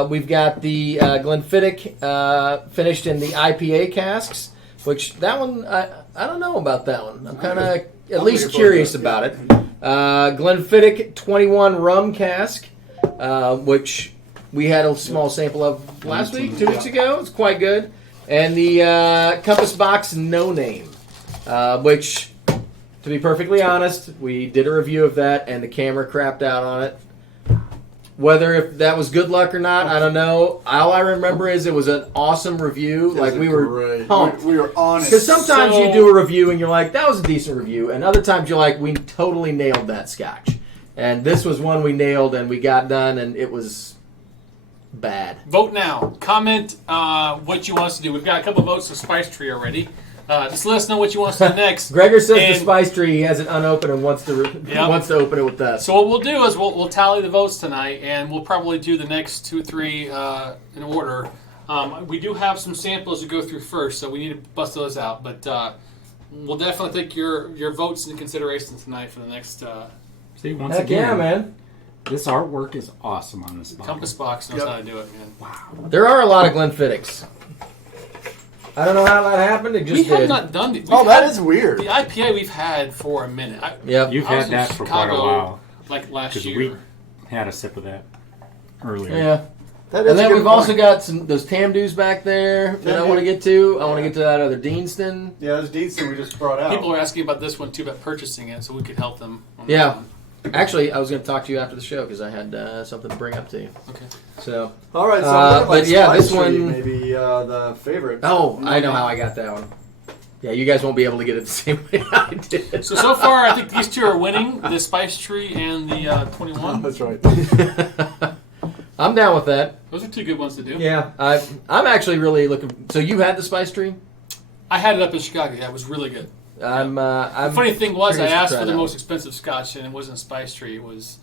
We've got the Glenfiddich finished in the IPA casks, which that one, I don't know about that one. I'm kind of at least curious about it. Glenfiddich 21 rum cask, which we had a small sample of last week, 2 weeks ago. It's quite good. And the Compass Box No Name, which, to be perfectly honest, we did a review of that and the camera crapped out on it. Whether if that was good luck or not, I don't know. All I remember is it was an awesome review. Like, we were pumped. We were on it. Because sometimes you do a review and you're like, that was a decent review. And other times you're like, we totally nailed that Scotch. And this was one we nailed and we got done and it was bad. Vote now. Comment what you want us to do. We've got a couple votes for Spice Tree already. Just let us know what you want us to do next. Gregor says the Spice Tree, he has it unopened and wants to open it with us. So what we'll do is we'll tally the votes tonight, and we'll probably do the next 2 or 3 in order. We do have some samples to go through first, so we need to bust those out. But we'll definitely take your votes into consideration tonight for the next. See, once again, yeah, man. This artwork is awesome on this bottle. Compass Box knows how to do it, man. Wow. There are a lot of Glenfiddichs. I don't know how that happened. It just We did. have not done these. That is weird. The IPA we've had for a minute. Yep. You've had that for quite a while. Like last Because year. we had a sip of that earlier. Yeah. That is And a then good we've point. also got those Tamdoos back there that I want to get to. I want to get to that other Deanston. Yeah, there's Deanston we just brought out. People are asking about this one too, about purchasing it, so we could help them. On Yeah. that one. Actually, I was going to talk to you after the show because I had something to bring up to you. Okay. So. All right, so but yeah, this Spice Tree one- may be the favorite. Oh, I know how I got that one. Yeah, you guys won't be able to get it the same way I did. So far, I think these two are winning: the Spice Tree and the 21. That's right. I'm down with that. Those are 2 good ones to do. Yeah, I'm actually really looking. So you had the Spice Tree? I had it up in Chicago. Yeah, it was really good. I'm The funny thing was, I curious to asked try for the that most expensive Scotch, and it wasn't Spice Tree. It was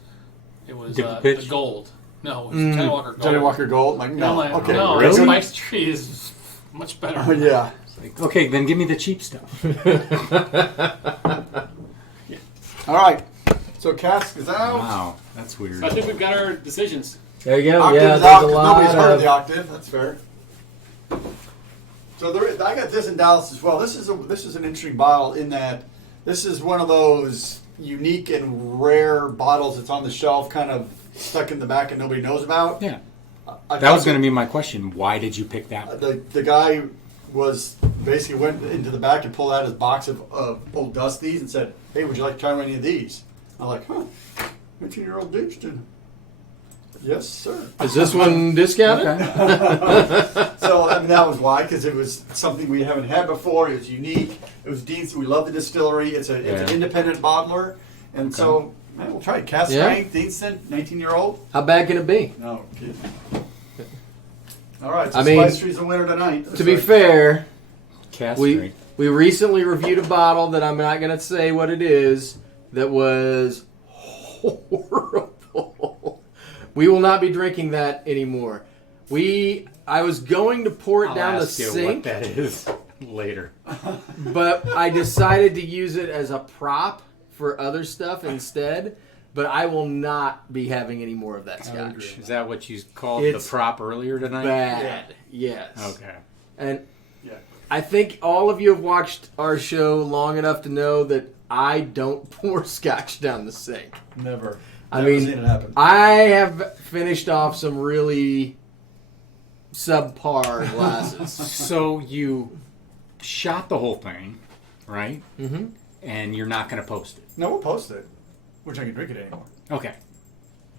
Different the pitch? Gold. No, it was Johnny Walker Gold. Johnny Walker Gold? Like, No, no. like, Okay. no, Really? Spice Tree is much better. Oh, yeah. Like, okay, then give me the cheap stuff. All right. So cask is out. Wow, that's weird. So I think we've got our decisions. There you go. Octave Yeah, is there's out a 'cause lot nobody's heard of of. the octave. That's fair. So I got this in Dallas as well. This is an interesting bottle in that this is one of those unique and rare bottles that's on the shelf, kind of stuck in the back and nobody knows about. Yeah. I That was going to be my question. Why did you pick that one? The guy was basically went into the back and pulled out his box of old Dusties and said, "Hey, would you like to try any of these?" I'm like, "Huh, 19-year-old Deanston." Yes, sir. Is this one discounted? So I mean that was why, because it was something we haven't had before. It was unique. It was Deanston. We love the distillery. It's an independent bottler, and so man, we'll try it. Cask strength, Deanston, 19-year-old. How bad can it be? No kidding. All right, so I mean, Spice Tree's the winner tonight. To be fair, Cast we strength. we recently reviewed a bottle that I'm not going to say what it is that was horrible. We will not be drinking that anymore. I was going to pour it I'll down the ask you sink, what that is later. but I decided to use it as a prop for other stuff instead. But I will not be having any more of that Scotch. Is that what you called It's the prop earlier tonight? Bad, yes. Okay. And Yeah. I think all of you have watched our show long enough to know that I don't pour Scotch down the sink. Never. I Never mean, seen it happen. I have finished off some really subpar glasses. So you shot the whole thing, right? Mm-hmm. And you're not going to post it. No, we'll post it. We're not gonna drink it anymore. Okay.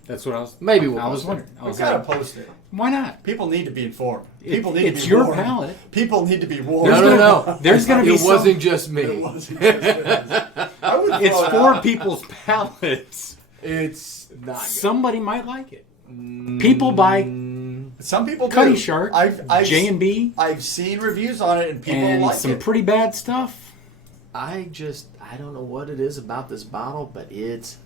That's what I was. Maybe we'll I was post it. wondering. I We was gotta like, post it. why not? People need to be informed. It- People need it's to be your warned. palate. People need to be warned. No. There's going to be It some- wasn't just It me. wasn't just this. I would It's throw it for out. people's palates. It's not good. Somebody might like it. People buy Some people do. Cutty Shark, I've J&B, I've seen reviews on it and people and like some it. pretty bad stuff. I don't know what it is about this bottle, but it's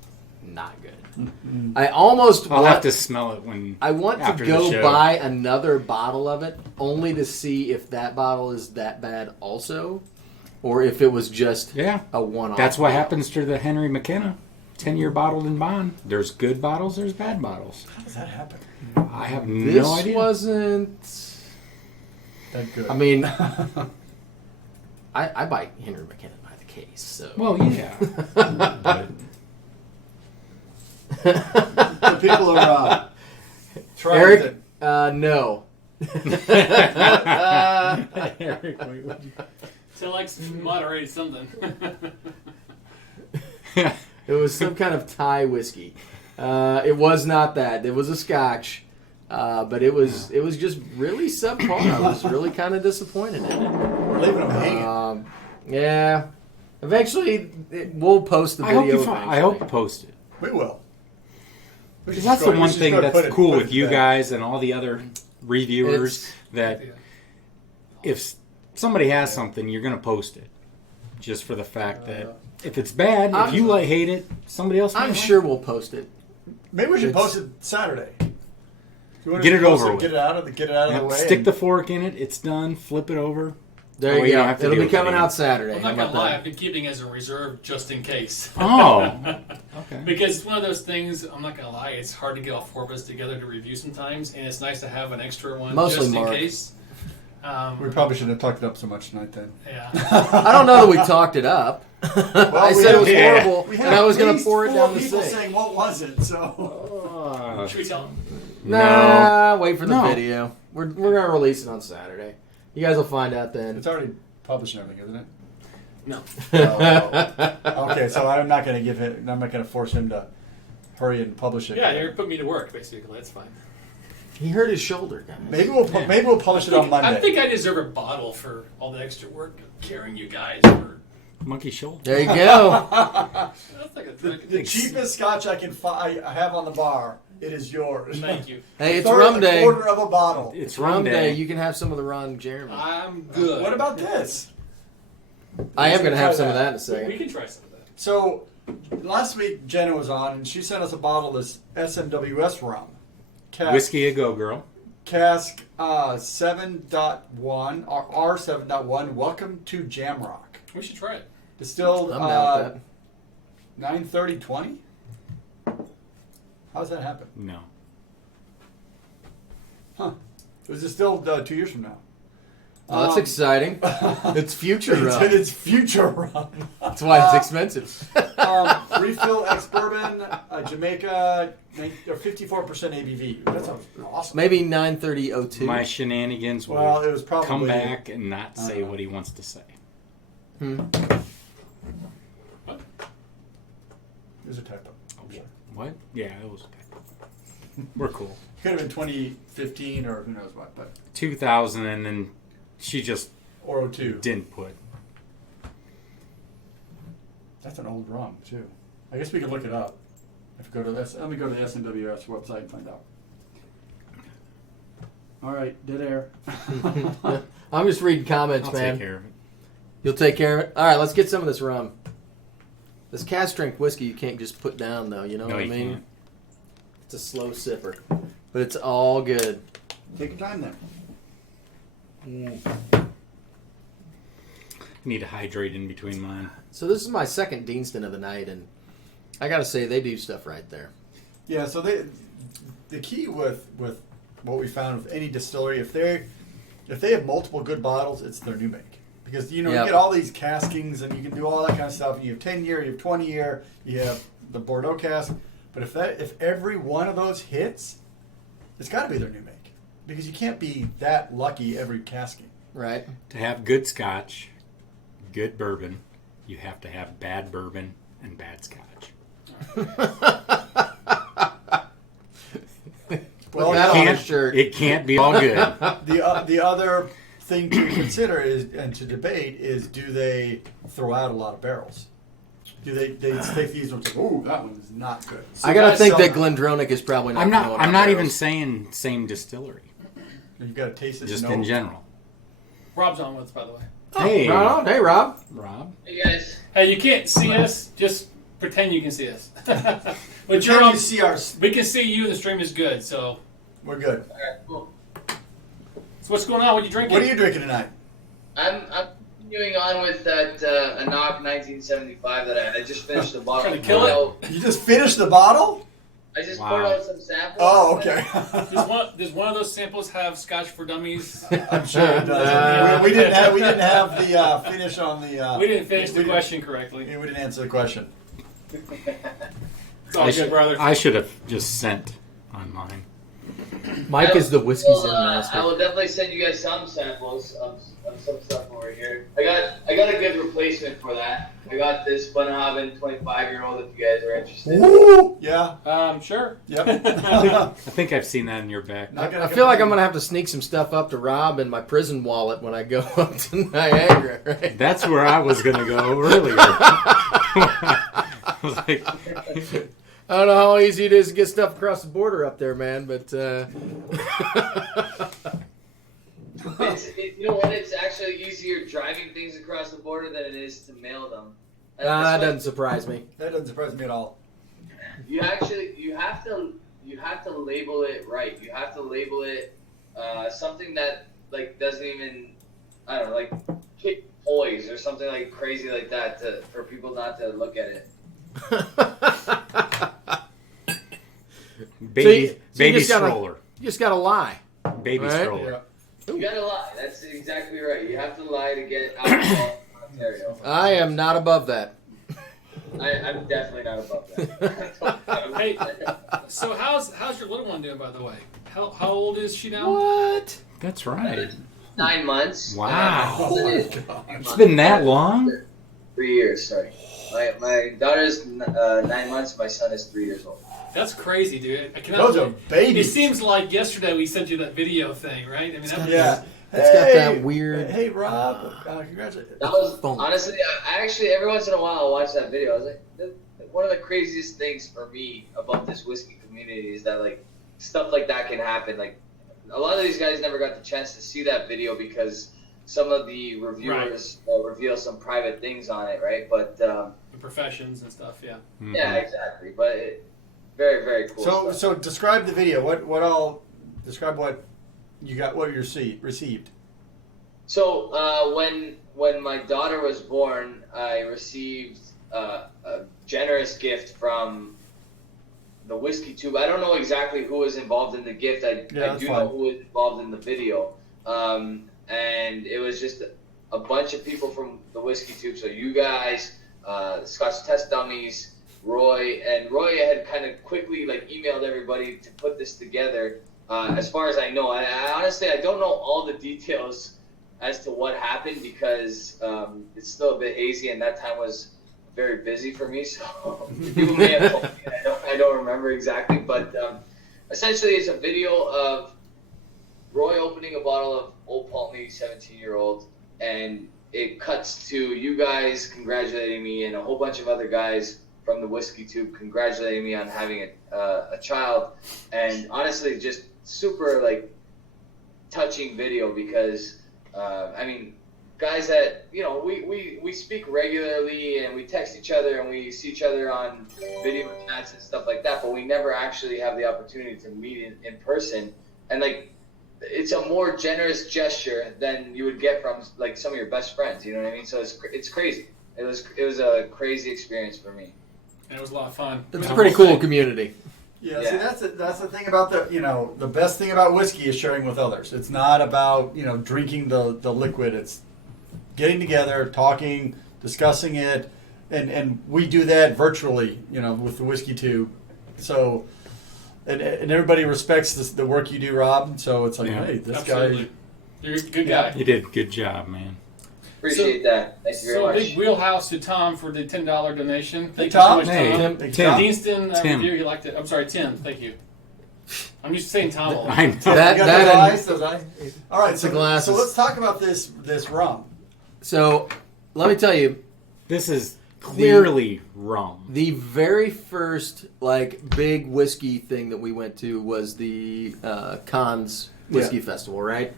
not good. I almost I'll want, have to smell it when I want to after the go show. buy another bottle of it, only to see if that bottle is that bad also, or if it was just Yeah, a one-off. that's what deal. happens to the Henry McKenna 10-year bottled in bond. There's good bottles, there's bad bottles. How does that happen? I have This no idea. wasn't. That good. I mean, I buy Henry McKenna by the case, so. Well, yeah. But The people are trying Eric, to. no. Eric, wait, what'd you- So like moderate something. It was some kind of Thai whiskey. It was not that. It was a Scotch, but it was just really subpar. I was really kind of disappointed in it. We're leaving them hanging. Yeah. Eventually, we'll post the I hope video. you find, I hope you post it. We will. We Because should that's go- the we one should thing go that's put it- cool put with it you back. guys and all the other reviewers that if somebody has something, you're going to post it. Just for the fact that if it's bad, if you hate it, somebody else might I'm like sure we'll post it. Maybe we should It's- post it Saturday. You wanna Get it post over with. Get it out of the Yep, way. stick and- the fork in it. It's done. Flip it over. There That way you you go. don't have to It'll deal be with it coming again. out Saturday. I'm How not gonna about lie, that? I've been keeping it as a reserve just in case. Oh. Okay. Because it's one of those things, I'm not gonna lie, it's hard to get all four of us together to review sometimes, and it's nice to have an extra one Mostly just Mark. in case. We probably shouldn't have talked it up so much tonight then. Yeah. I don't know that we talked it up. I we said it was had- horrible, We and had I was at going to least pour it 4 down the people sink. saying what was it? So Should we tell them? Nah, wait for the No. video. We're going to release it on Saturday. You guys will find out then. it's already published and everything, isn't it? No. Okay, so I'm not going to give it. I'm not going to force him to hurry and publish it. Yeah, you're putting me to work, basically. That's fine. He hurt his shoulder, guys. Maybe we'll publish it on Monday. I think I deserve a bottle for all the extra work of carrying you guys. For, Monkey shoulder. There you go. that's like the cheapest Scotch I can I have on the bar. It is yours. Thank you. Hey, it's A rum day. quarter of a bottle. It's Rum day. You can have some of the rum, Jeremy. I'm good. What about this? I am going to have try some of that. that in a We second. can try some of that. So last week Jenna was on and she sent us a bottle of this SMWS rum. Cask, Whiskey a go, girl. Cask 7.1 or R7.1. Welcome to Jamrock. We should try it. Distilled I'm down with that. 9/30/20. How does that happen? No. Huh? It was distilled 2 years from now. Well, that's exciting. It's future rum. It's future rum. That's why it's expensive. Refill ex bourbon, Jamaica, 54% ABV. That sounds awesome. Maybe 9:30:02. My shenanigans will Well, it was probably come back and not say what he wants to say. It was a typo. I'm sure. What? Yeah, it was okay. We're cool. Could have been 2015 or who knows what, but 2000, and then she just or 02. didn't put. That's an old rum too. I guess we could look it up. If we go to this, let me go to the SNWS website and find out. All right, dead air. I'm just reading comments, I'll man. take care of it. You'll take care of it? All right, let's get some of this rum. This cask strength whiskey you can't just put down, though. You know No, what I you mean? can't. It's a slow sipper. But it's all good. Take your time then. Need to hydrate in between mine. So this is my second Deanston of the night, and I got to say, they do stuff right there. Yeah, so the key with what we found with any distillery, if they have multiple good bottles, it's their new make. Because you Yep. get all these caskings and you can do all that kind of stuff. You have 10-year, you have 20-year, you have the Bordeaux cask. But if every one of those hits, it's got to be their new make, because you can't be that lucky every casking. Right. To have good Scotch, good bourbon, you have to have bad bourbon and bad Scotch. Well, that on a shirt. It can't be all good. the other thing to consider is, and to debate, is do they throw out a lot of barrels? Do they take these ones? Oh, that one is not good. So I gotta guys think sell that Glendronach is probably not. I'm not even saying same distillery. You've got to taste it. Just in general. Rob's on with us, by the way. Hey, Rob. Hey, Rob. Rob. Hey guys. Hey, you can't see us. Just pretend you can see us. But But you're you on. see our. We can see you. The stream is good. So We're good. Alright, cool. what's going on? What you drinking? What are you drinking tonight? I'm continuing on with that a knock 1975 that I had. I just finished the bottle. Trying to kill it? You just finished the bottle? I just Wow. poured out some samples. Oh, okay. Does one of those samples have Scotch for Dummies? I'm sure it does. We didn't have the finish on the. We didn't finish the we didn't- question correctly. We didn't answer the question. It's all good, brother. I should have just sent on mine. Mike is the whiskey zen I master. will definitely send you guys some samples of some stuff over here. I got a good replacement for that. I got this Bunnahabhain 25-year-old if you guys are interested. Ooh, yeah. Sure. Yep. I think I've seen that in your back. I feel like I'm gonna have to sneak some stuff up to Rob in my prison wallet when I go up to Niagara. Right? That's where I was going to go earlier. I was like, I don't know how easy it is to get stuff across the border up there, man, but You know what? It's actually easier driving things across the border than it is to mail them. that doesn't surprise me. That doesn't surprise me at all. You have to label it right. You have to label it something that like doesn't even, I don't know, like kid toys or something like crazy like that for people not to look at it. baby, So you baby just gotta- stroller. You just gotta lie. Baby Right? stroller. You gotta lie. That's exactly right. You have to lie to get alcohol in Ontario. I am not above that. I'm definitely not above that. Hey, so how's your little one doing, by the way? How old is she now? What? That's right. 9 months. Wow. Oh, It's been that long? 3 years, sorry. My daughter's 9 months. My son is 3 years old. That's crazy, dude. I cannot. Those are babies. It seems like yesterday we sent you that video thing, right? I mean, that was, Yeah. It's got that weird- Hey, Rob. Congratulations. That was Boom. honestly, I actually every once in a while I'll watch that video. I was like, one of the craziest things for me about this whiskey community is that like stuff like that can happen. Like a lot of these guys never got the chance to see that video because some of the reviewers reveal some private things on it, right? But the professions and stuff, yeah. Mhm. yeah, exactly. But very very cool. stuff. So describe the video. Describe what you got. What you received. So when my daughter was born, I received a generous gift from the whiskytube. I don't know exactly who was involved in the gift. I do know who was involved in the video, and it was just a bunch of people from the whiskytube. So you guys, Scotch Test Dummies, Roy had kind of quickly like emailed everybody to put this together. As far as I know, I honestly don't know all the details as to what happened because it's still a bit hazy, and that time was very busy for me. So people may have told me, I don't remember exactly, but essentially it's a video of Roy opening a bottle of Old Paltney 17-year-old, and it cuts to you guys congratulating me and a whole bunch of other guys from the whiskytube congratulating me on having a child, and honestly just super like touching video because I mean guys that we speak regularly and we text each other and we see each other on video chats and stuff like that, but we never actually have the opportunity to meet in person, and like it's a more generous gesture than you would get from like some of your best friends, you know what I mean? So it's crazy. It was a crazy experience for me. And it was a lot of fun. It's a pretty cool community. Yeah, see, that's the thing about the best thing about whiskey is sharing with others. It's not about drinking the liquid. It's getting together, talking, discussing it, and we do that virtually. With the whisky tube, So, and everybody respects the work you do, Rob. So it's like, Yeah. hey, this Absolutely. guy. You're a good guy. You did a good job, man. Appreciate that. Thank you very So much. big wheelhouse to Tom for the $10 donation. Thank Tom? you so much, Hey, Tom. Tim. Deanston Tim. review, he liked it. I'm sorry, Tim. Thank you. I'm used to saying Tom. all the I time. know. That- You got that those and- eyes, those eyes? All right, It's so, the glasses. so let's talk about this rum. So let me tell you, This is clearly rum. the very first big whiskey thing that we went to was the Cannes Whiskey Festival, right?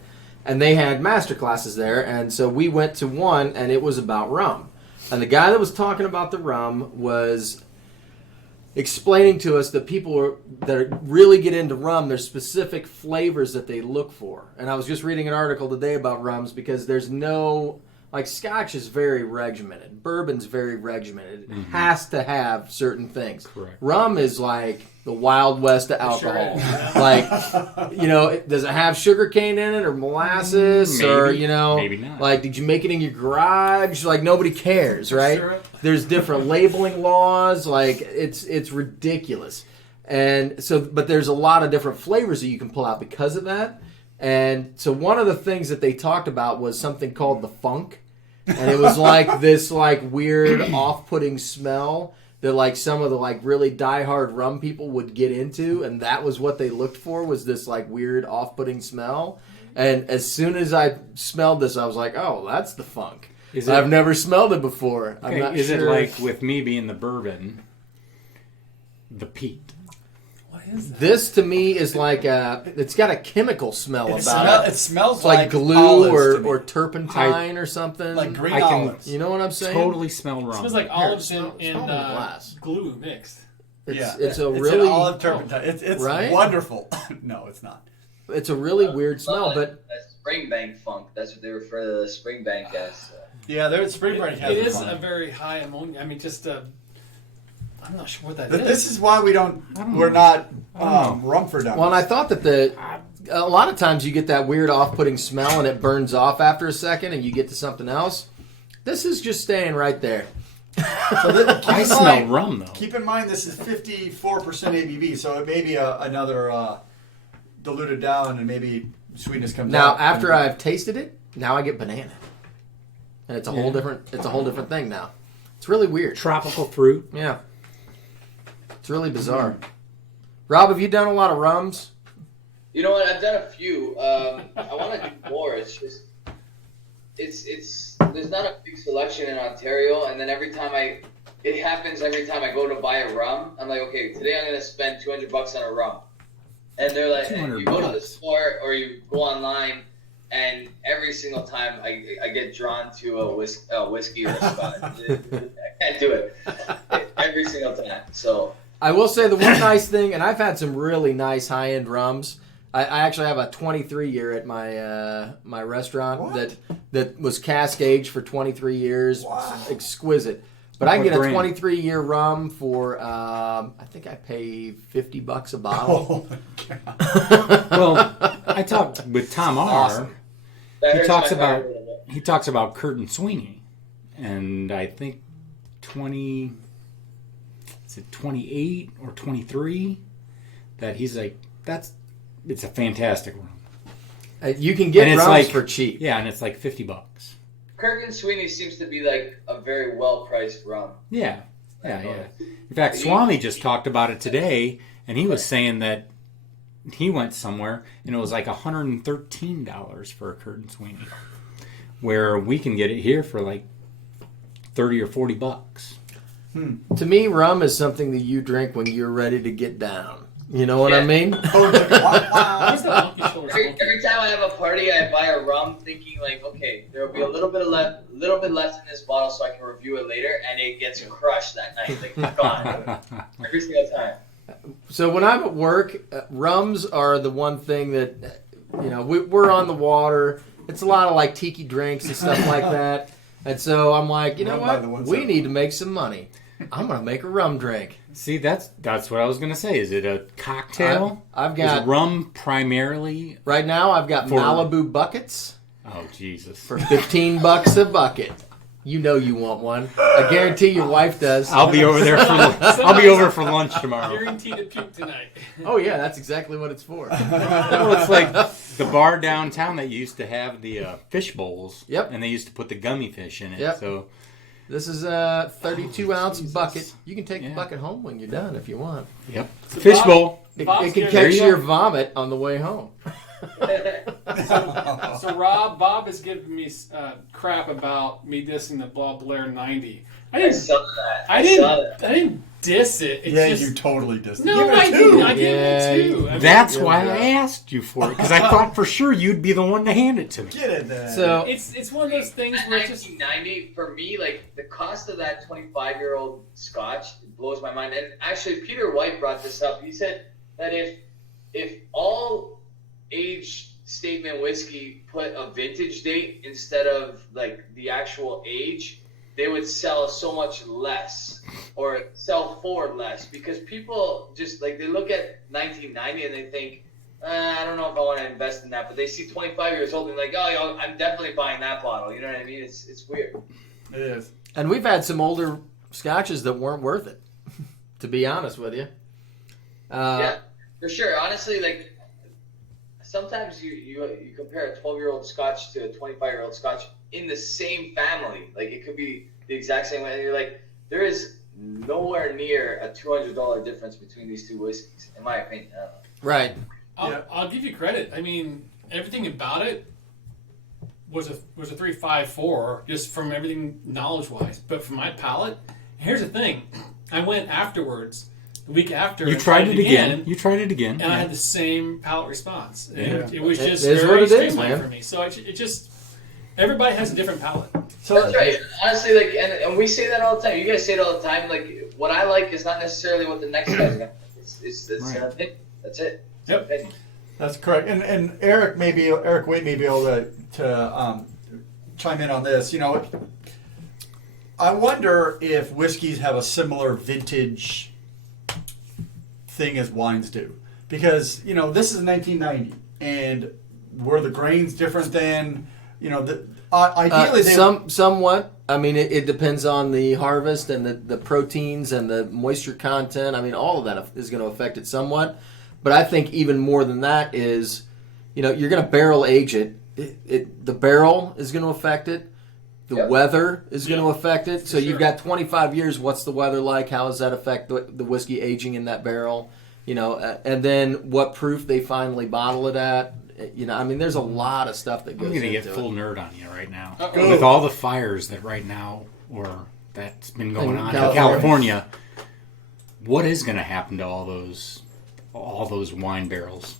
And they had master classes there, and so we went to one, and it was about rum. And the guy that was talking about the rum was explaining to us that people that really get into rum, there's specific flavors that they look for. And I was just reading an article today about rums because there's no... Scotch is very regimented. Bourbon's very regimented. It has to have certain things. Correct. Rum is like the Wild West of alcohol. Sure Does it have sugar cane in it or molasses? Or, maybe not. did you make it in your garage? Nobody cares, right? Syrup. There's different labeling laws. It's ridiculous. And so, but there's a lot of different flavors that you can pull out because of that. And so one of the things that they talked about was something called the funk. And it was this weird off-putting smell that some of the really diehard rum people would get into, and that was what they looked for, was this weird off-putting smell. And as soon as I smelled this, I was like, oh, that's the funk. I've never smelled it before. I'm not Is sure. it with me being the bourbon, the peat? What is that? This to me is it's got a chemical smell about it. It smells It's like glue olives to me. or turpentine or something. like green I can- olives. You know what I'm saying? Totally smell It rum. smells like olives and smell the glass. glue mixed. It's a an really olive turpentine. It's Right? wonderful. No, it's not. it's a really weird smell, but That's Springbank funk. That's what they refer to the Springbank as. Yeah, there's Springbank has It it is fun. a very high ammonia. I mean, just I'm not sure what that But is. this is why we're not Rumford on. well, and I thought that a lot of times you get that weird off-putting smell and it burns off after a second and you get to something else. This is just staying right there. So I smell rum though. Keep in mind this is 54% ABV, so it may be another diluted down and maybe sweetness comes Now, out. after I've tasted it, now I get banana, and it's a whole different thing now. It's really weird. Tropical fruit. Yeah, it's really bizarre. Rob, have you done a lot of rums? You know what? I've done a few. I want to do more. It's just, it's. There's not a big selection in Ontario, and then it happens every time I go to buy a rum. I'm like, okay, today I'm gonna spend $200 on a rum, and they're like, and you go to the store or you go online, and every single time I get drawn to a whiskey or a Scotch. I can't do it every single time. So. I will say the one nice thing, and I've had some really nice high-end rums. I actually have a 23 year at my restaurant that was cask aged for 23 years. Wow. Exquisite. But I can What get a brand? 23 year rum for I think I pay $50 a bottle. Oh, God. Well, I talked with Tom R. Awesome. That He hurts talks my about heart a little bit. he talks about Curtin Sweeney, and I think 28 or 23 that he's like it's a fantastic rum. You can get And it's rums for cheap. Yeah, and it's like $50. Kirk and Sweeney seems to be like a very well priced rum. Yeah. In fact, Swami just talked about it today, and he was saying that he went somewhere and it was like $113 for a Curtin Sweeney, where we can get it here for like $30 or $40. To me, rum is something that you drink when you're ready to get down. You know what I Yeah. mean? Oh, it's like, wow. What's the monkey shoulder smoking? Every time I have a party, I buy a rum, thinking like, okay, there will be a little bit left in this bottle, so I can review it later, and it gets crushed that night, like gone every single time. So when I'm at work, rums are the one thing that, we're on the water. It's a lot of like tiki drinks and stuff like that. And so I'm like, you know Rum by the what? 1 We cent. need to make some money. I'm going to make a rum drink. See, that's what I was going to say. Is it a cocktail? I've Is got, rum primarily? right now, I've got For- Malibu buckets Oh, Jesus. for $15 a bucket. You know you want one. I guarantee your wife does. I'll be over there for lunch tomorrow. Guaranteed to puke tonight. Oh yeah, that's exactly what it's for. Well, it's like the bar downtown that used to have the fish bowls. Yep. And they used to put the gummy fish in it. Yep. So This is a 32-ounce Jesus. bucket. You can take the Yeah. bucket home when you're done if you want. yep. So Fish Bob- bowl. It Bob's can giving catch me- your vomit on the way home. So Bob has given me crap about me dissing the Blah Blair 90. I saw that. I didn't diss it. It's Yeah, just, you totally just No, give it I a didn't. two. I gave it a 2. I mean, That's yeah, why yeah. I asked you for it, because I thought for sure you'd be the one to hand it to me. Get it there. So it's one of those things At where it's just 1990, for me, like the cost of that 25-year-old Scotch blows my mind. And actually, Peter White brought this up. He said that if all age statement whiskey put a vintage date instead of like the actual age, they would sell so much less or sell for less, because people just like they look at 1990 and they think, I don't know if I want to invest in that, but they see 25 years old and like, oh, I'm definitely buying that bottle. You know what I mean? It's weird. It is. and we've had some older scotches that weren't worth it, to be honest with you. Yeah, for sure. Honestly, like sometimes you compare a 12-year-old Scotch to a 25-year-old Scotch in the same family. Like it could be the exact same way. And you're like, there is nowhere near a $200 difference between these two whiskeys, in my opinion. I don't know. Right. I'll give you credit. I mean, everything about it was a 3.54 just from everything knowledge wise. But for my palate, here's the thing: I went afterwards, the week after. You and tried it again. You tried it again. and I had the same palate response. And Yeah. it was It just is very what it is, streamlined man. for me. So it just everybody has a different palate. So That's right. Honestly, like, and we say that all the time. You guys say it all the time. Like, what I like is not necessarily what the next guy's gonna like. It's Right. an opinion. That's it. It's Yep. an opinion. that's correct. And Eric Wade may be able to chime in on this. You know, I wonder if whiskeys have a similar vintage thing as wines do, because you know this is 1990, and were the grains different then? You know, ideally they Somewhat. I mean, it depends on the harvest and the proteins and the moisture content. I mean, all of that is going to affect it somewhat. But I think even more than that is, you know, you're going to barrel age it. The barrel is going to affect it. The Yep. weather is going to Yep. affect it. So For you've sure. got 25 years. What's the weather like? How does that affect the whiskey aging in that barrel? You know, and then what proof they finally bottle it at. You know, I mean, there's a lot of stuff that I'm goes going to into get it. full nerd on you right now. Uh-oh. With all the fires that right now, or that's been going In on California. in California, what is going to happen to all those wine barrels?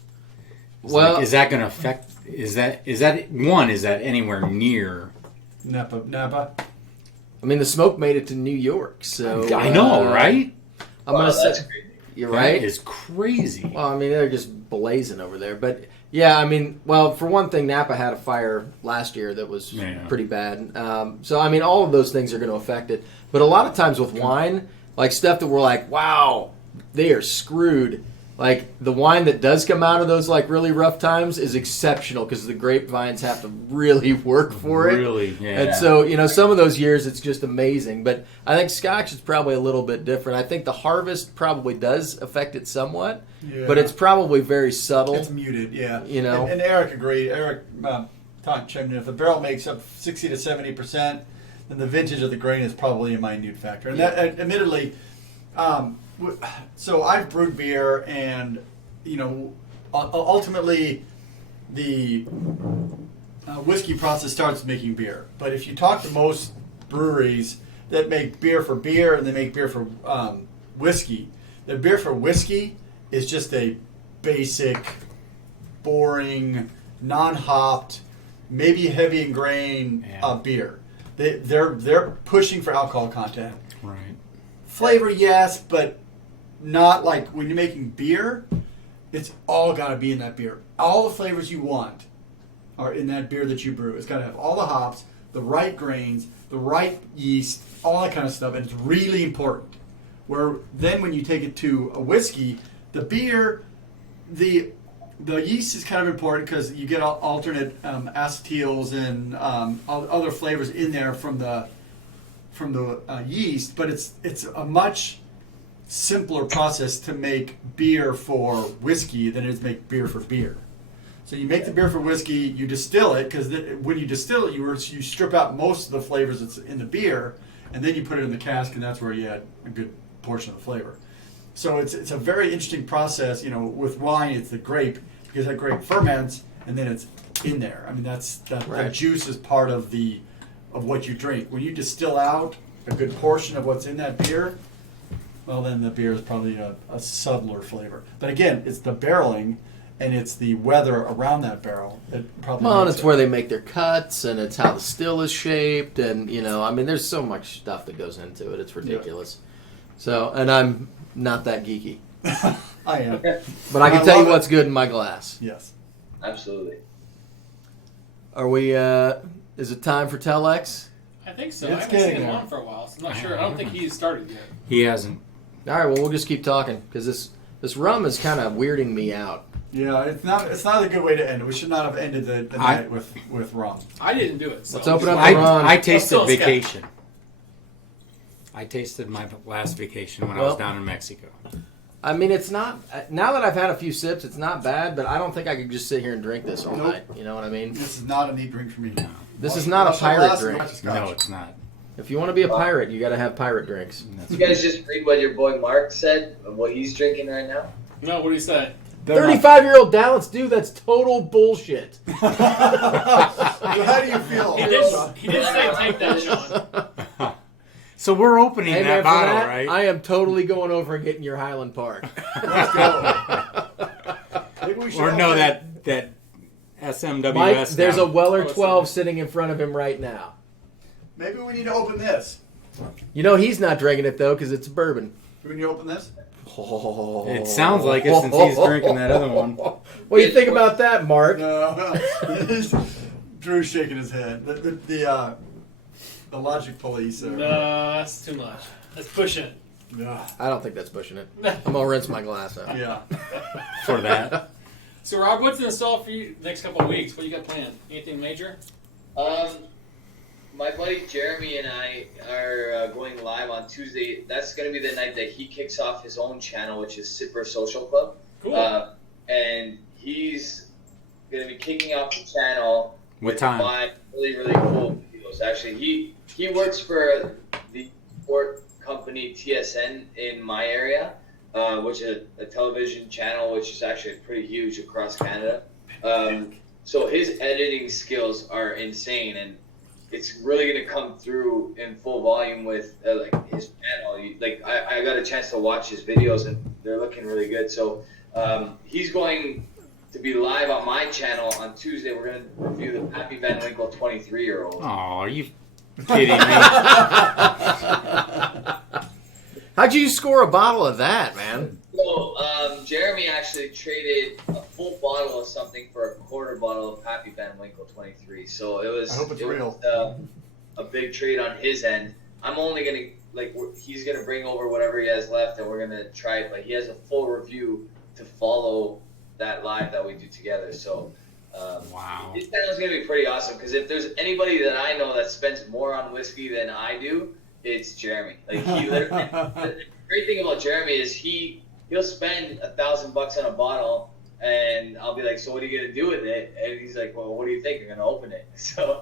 Well- is that going to affect? Is that anywhere near? Napa. I mean, the smoke made it to New York, so I know, right? I'm gonna that's say crazy. you're That right. is crazy. Well, I mean, they're just blazing over there. But yeah, I mean, well, for one thing, Napa had a fire last year that was Yeah. pretty bad. So I mean, all of those things are going to affect it. But a lot of times with wine, like stuff that we're like, wow, they are screwed. Like the wine that does come out of those like really rough times is exceptional because the grapevines have to really work for it. Really, yeah. And so, you know, some of those years it's just amazing. But I think Scotch is probably a little bit different. I think the harvest probably does affect it somewhat, Yeah. but it's probably very subtle. It's muted, yeah. You know. and Eric agreed. Eric chimed in. If the barrel makes up 60 to 70%, then the vintage of the grain is probably a minute factor. And that, admittedly, so I've brewed beer, and you know, ultimately, the whiskey process starts making beer. But if you talk to most breweries that make beer and they make beer for whiskey, the beer for whiskey is just a basic, boring, non-hopped, maybe heavy in grain beer. They're pushing for alcohol content. Right. Flavor, yes, but not like when you're making beer. It's all got to be in that beer. All the flavors you want are in that beer that you brew. It's got to have all the hops, the right grains, the right yeast, all that kind of stuff, and it's really important. Where then when you take it to a whiskey, the beer, the yeast is kind of important because you get alternate acetyls and other flavors in there from the yeast, but it's a much simpler process to make beer for whiskey than it is to make beer for beer. So you make the beer for whiskey, you distill it, because when you distill it, you strip out most of the flavors that's in the beer, and then you put it in the cask, and that's where you add a good portion of the flavor. So it's a very interesting process. With wine, it's the grape, because that grape ferments, and then it's in there. I mean, the juice is part of what you drink. When you distill out a good portion of what's in that beer, well, then the beer is probably a subtler flavor. But again, it's the barreling and it's the weather around that barrel that probably. Well, and it's where they make their cuts, and it's how the still is shaped, and I mean, there's so much stuff that goes into it. It's ridiculous. Yeah. So, and I'm not that geeky. I am, but I can tell you what's good in my glass. Yes, absolutely. Are we? Is it time for Telex? I think so. I haven't seen him on for a while, so I'm not sure. I don't think he's started yet. He hasn't. All right, well, we'll just keep talking, because this rum is kind of weirding me out. Yeah, it's not a good way to end it. We should not have ended the night with rum. I didn't do it. So let's open up the rum. I tasted vacation. I tasted my last vacation when I was down in Mexico. I mean, it's not, now that I've had a few sips, it's not bad, but I don't think I could just sit here and drink this all night. You know what I mean? This is not a neat drink for me. No. This is not a pirate drink. No, it's not. If you want to be a pirate, you got to have pirate drinks. You guys just read what your boy Mark said, what he's drinking right now? No, what did he say? 35-year-old Dallas, dude, that's total bullshit. So how do you feel? He did say take that, Sean. So we're opening that bottle, right? I am totally going over and getting your Highland Park. Let's go. Maybe we should that SMWS. Mike, there's a Weller 12 sitting in front of him right now. Maybe we need to open this. He's not drinking it, though, because it's bourbon. Do we need to open this? It sounds like it since he's drinking that other one. What do you think about that, Mark? No. Drew's shaking his head. The logic police. No, that's too much. That's pushing it. I don't think that's pushing it. I'm going to rinse my glass out. Yeah. For that. So, Rob, what's in store for you the next couple of weeks? What do you got planned? Anything major? My buddy Jeremy and I are going live on Tuesday. That's going to be the night that he kicks off his own channel, which is Sipper Social Club. Cool. And he's going to be kicking off the channel with 5 really, really cool videos. Actually, he works for the sport company TSN in my area, which is a television channel, which is actually pretty huge across Canada. So his editing skills are insane, and it's really going to come through in full volume with his channel. I got a chance to watch his videos, and they're looking really good. So he's going to be live on my channel on Tuesday. We're going to review the Pappy Van Winkle 23-year-old. Oh, are you kidding me? How'd you score a bottle of that, man? So Jeremy actually traded a full bottle of something for a quarter bottle of Pappy Van Winkle 23. So it was. I hope it's real. A big trade on his end. I'm only gonna he's gonna bring over whatever he has left, and we're gonna try it. But he has a full review to follow that live that we do together. So. Wow. His channel is gonna be pretty awesome, because if there's anybody that I know that spends more on whiskey than I do, it's Jeremy. He literally. The great thing about Jeremy is he'll spend $1,000 on a bottle, and I'll be like, "So what are you gonna do with it?" And he's like, "Well, what do you think? I'm gonna open it." So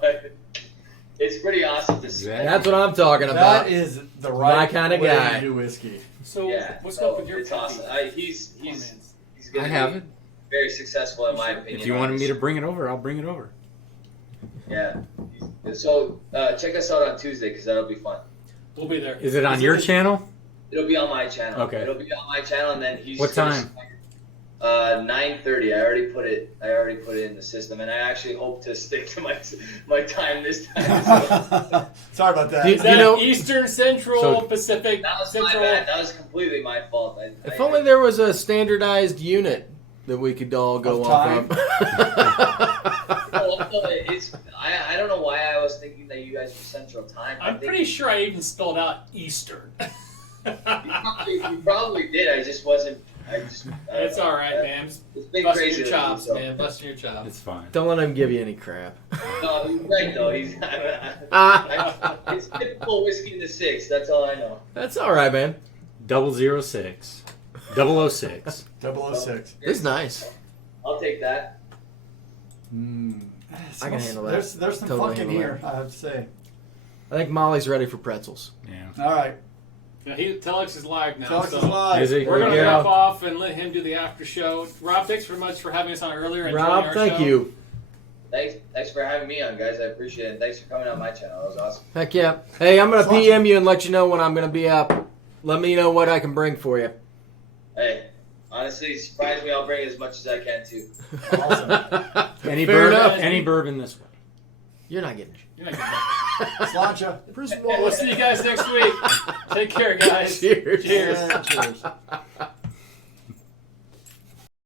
it's pretty awesome to see. That's what I'm talking about. That is the right kind of way guy to do whiskey. So, yeah, what's up with your it's Pappy? awesome. He's gonna I have it. very successful in my opinion. If you wanted me to bring it over, I'll bring it over. Yeah. So check us out on Tuesday, because that'll be fun. We'll be there. Is it on your channel? It'll be on my channel. Okay. It'll be on my channel, and then he's. What time? 9:30. I already put it in the system, and I actually hope to stick to my time this time. Sorry about that. Is that Eastern, Central, Pacific? That was Central? my bad. That was completely my fault. If only there was a standardized unit that we could all go off of. I don't know why I was thinking that you guys were Central Time. I'm pretty sure I even spelled out Eastern. You probably did. I just wasn't. It's all right, man. It's been Busting crazy your chops, so. man. Busting your chops. It's fine. Don't let him give you any crap. No, he's right though. He's it's typical whiskey in the 6. That's all I know. That's all right, man. 006. 006. 006. This is nice. I'll take that. I can handle that. There's some Totally funk in handle here, I have to say. I think Molly's ready for pretzels. Yeah. All right. Yeah, Telex is live now. Telex so is live. Is he? We're gonna Yeah. wrap off and let him do the after show. Rob, thanks very much for having us on earlier. And joining Rob, our thank show. you. Thanks for having me on, guys. I appreciate it. Thanks for coming on my channel. That was awesome. Heck yeah. Hey, I'm going to PM you and let you know when I'm going to be up. Let me know what I can bring for you. Hey, honestly, surprise me. I'll bring as much as I can too. Awesome. Any Fair bourbon? enough. Any bourbon this way? You're not getting You're not getting Sláinte. that. We'll see you guys next week. Take care, guys. Cheers. Cheers. Yeah, cheers.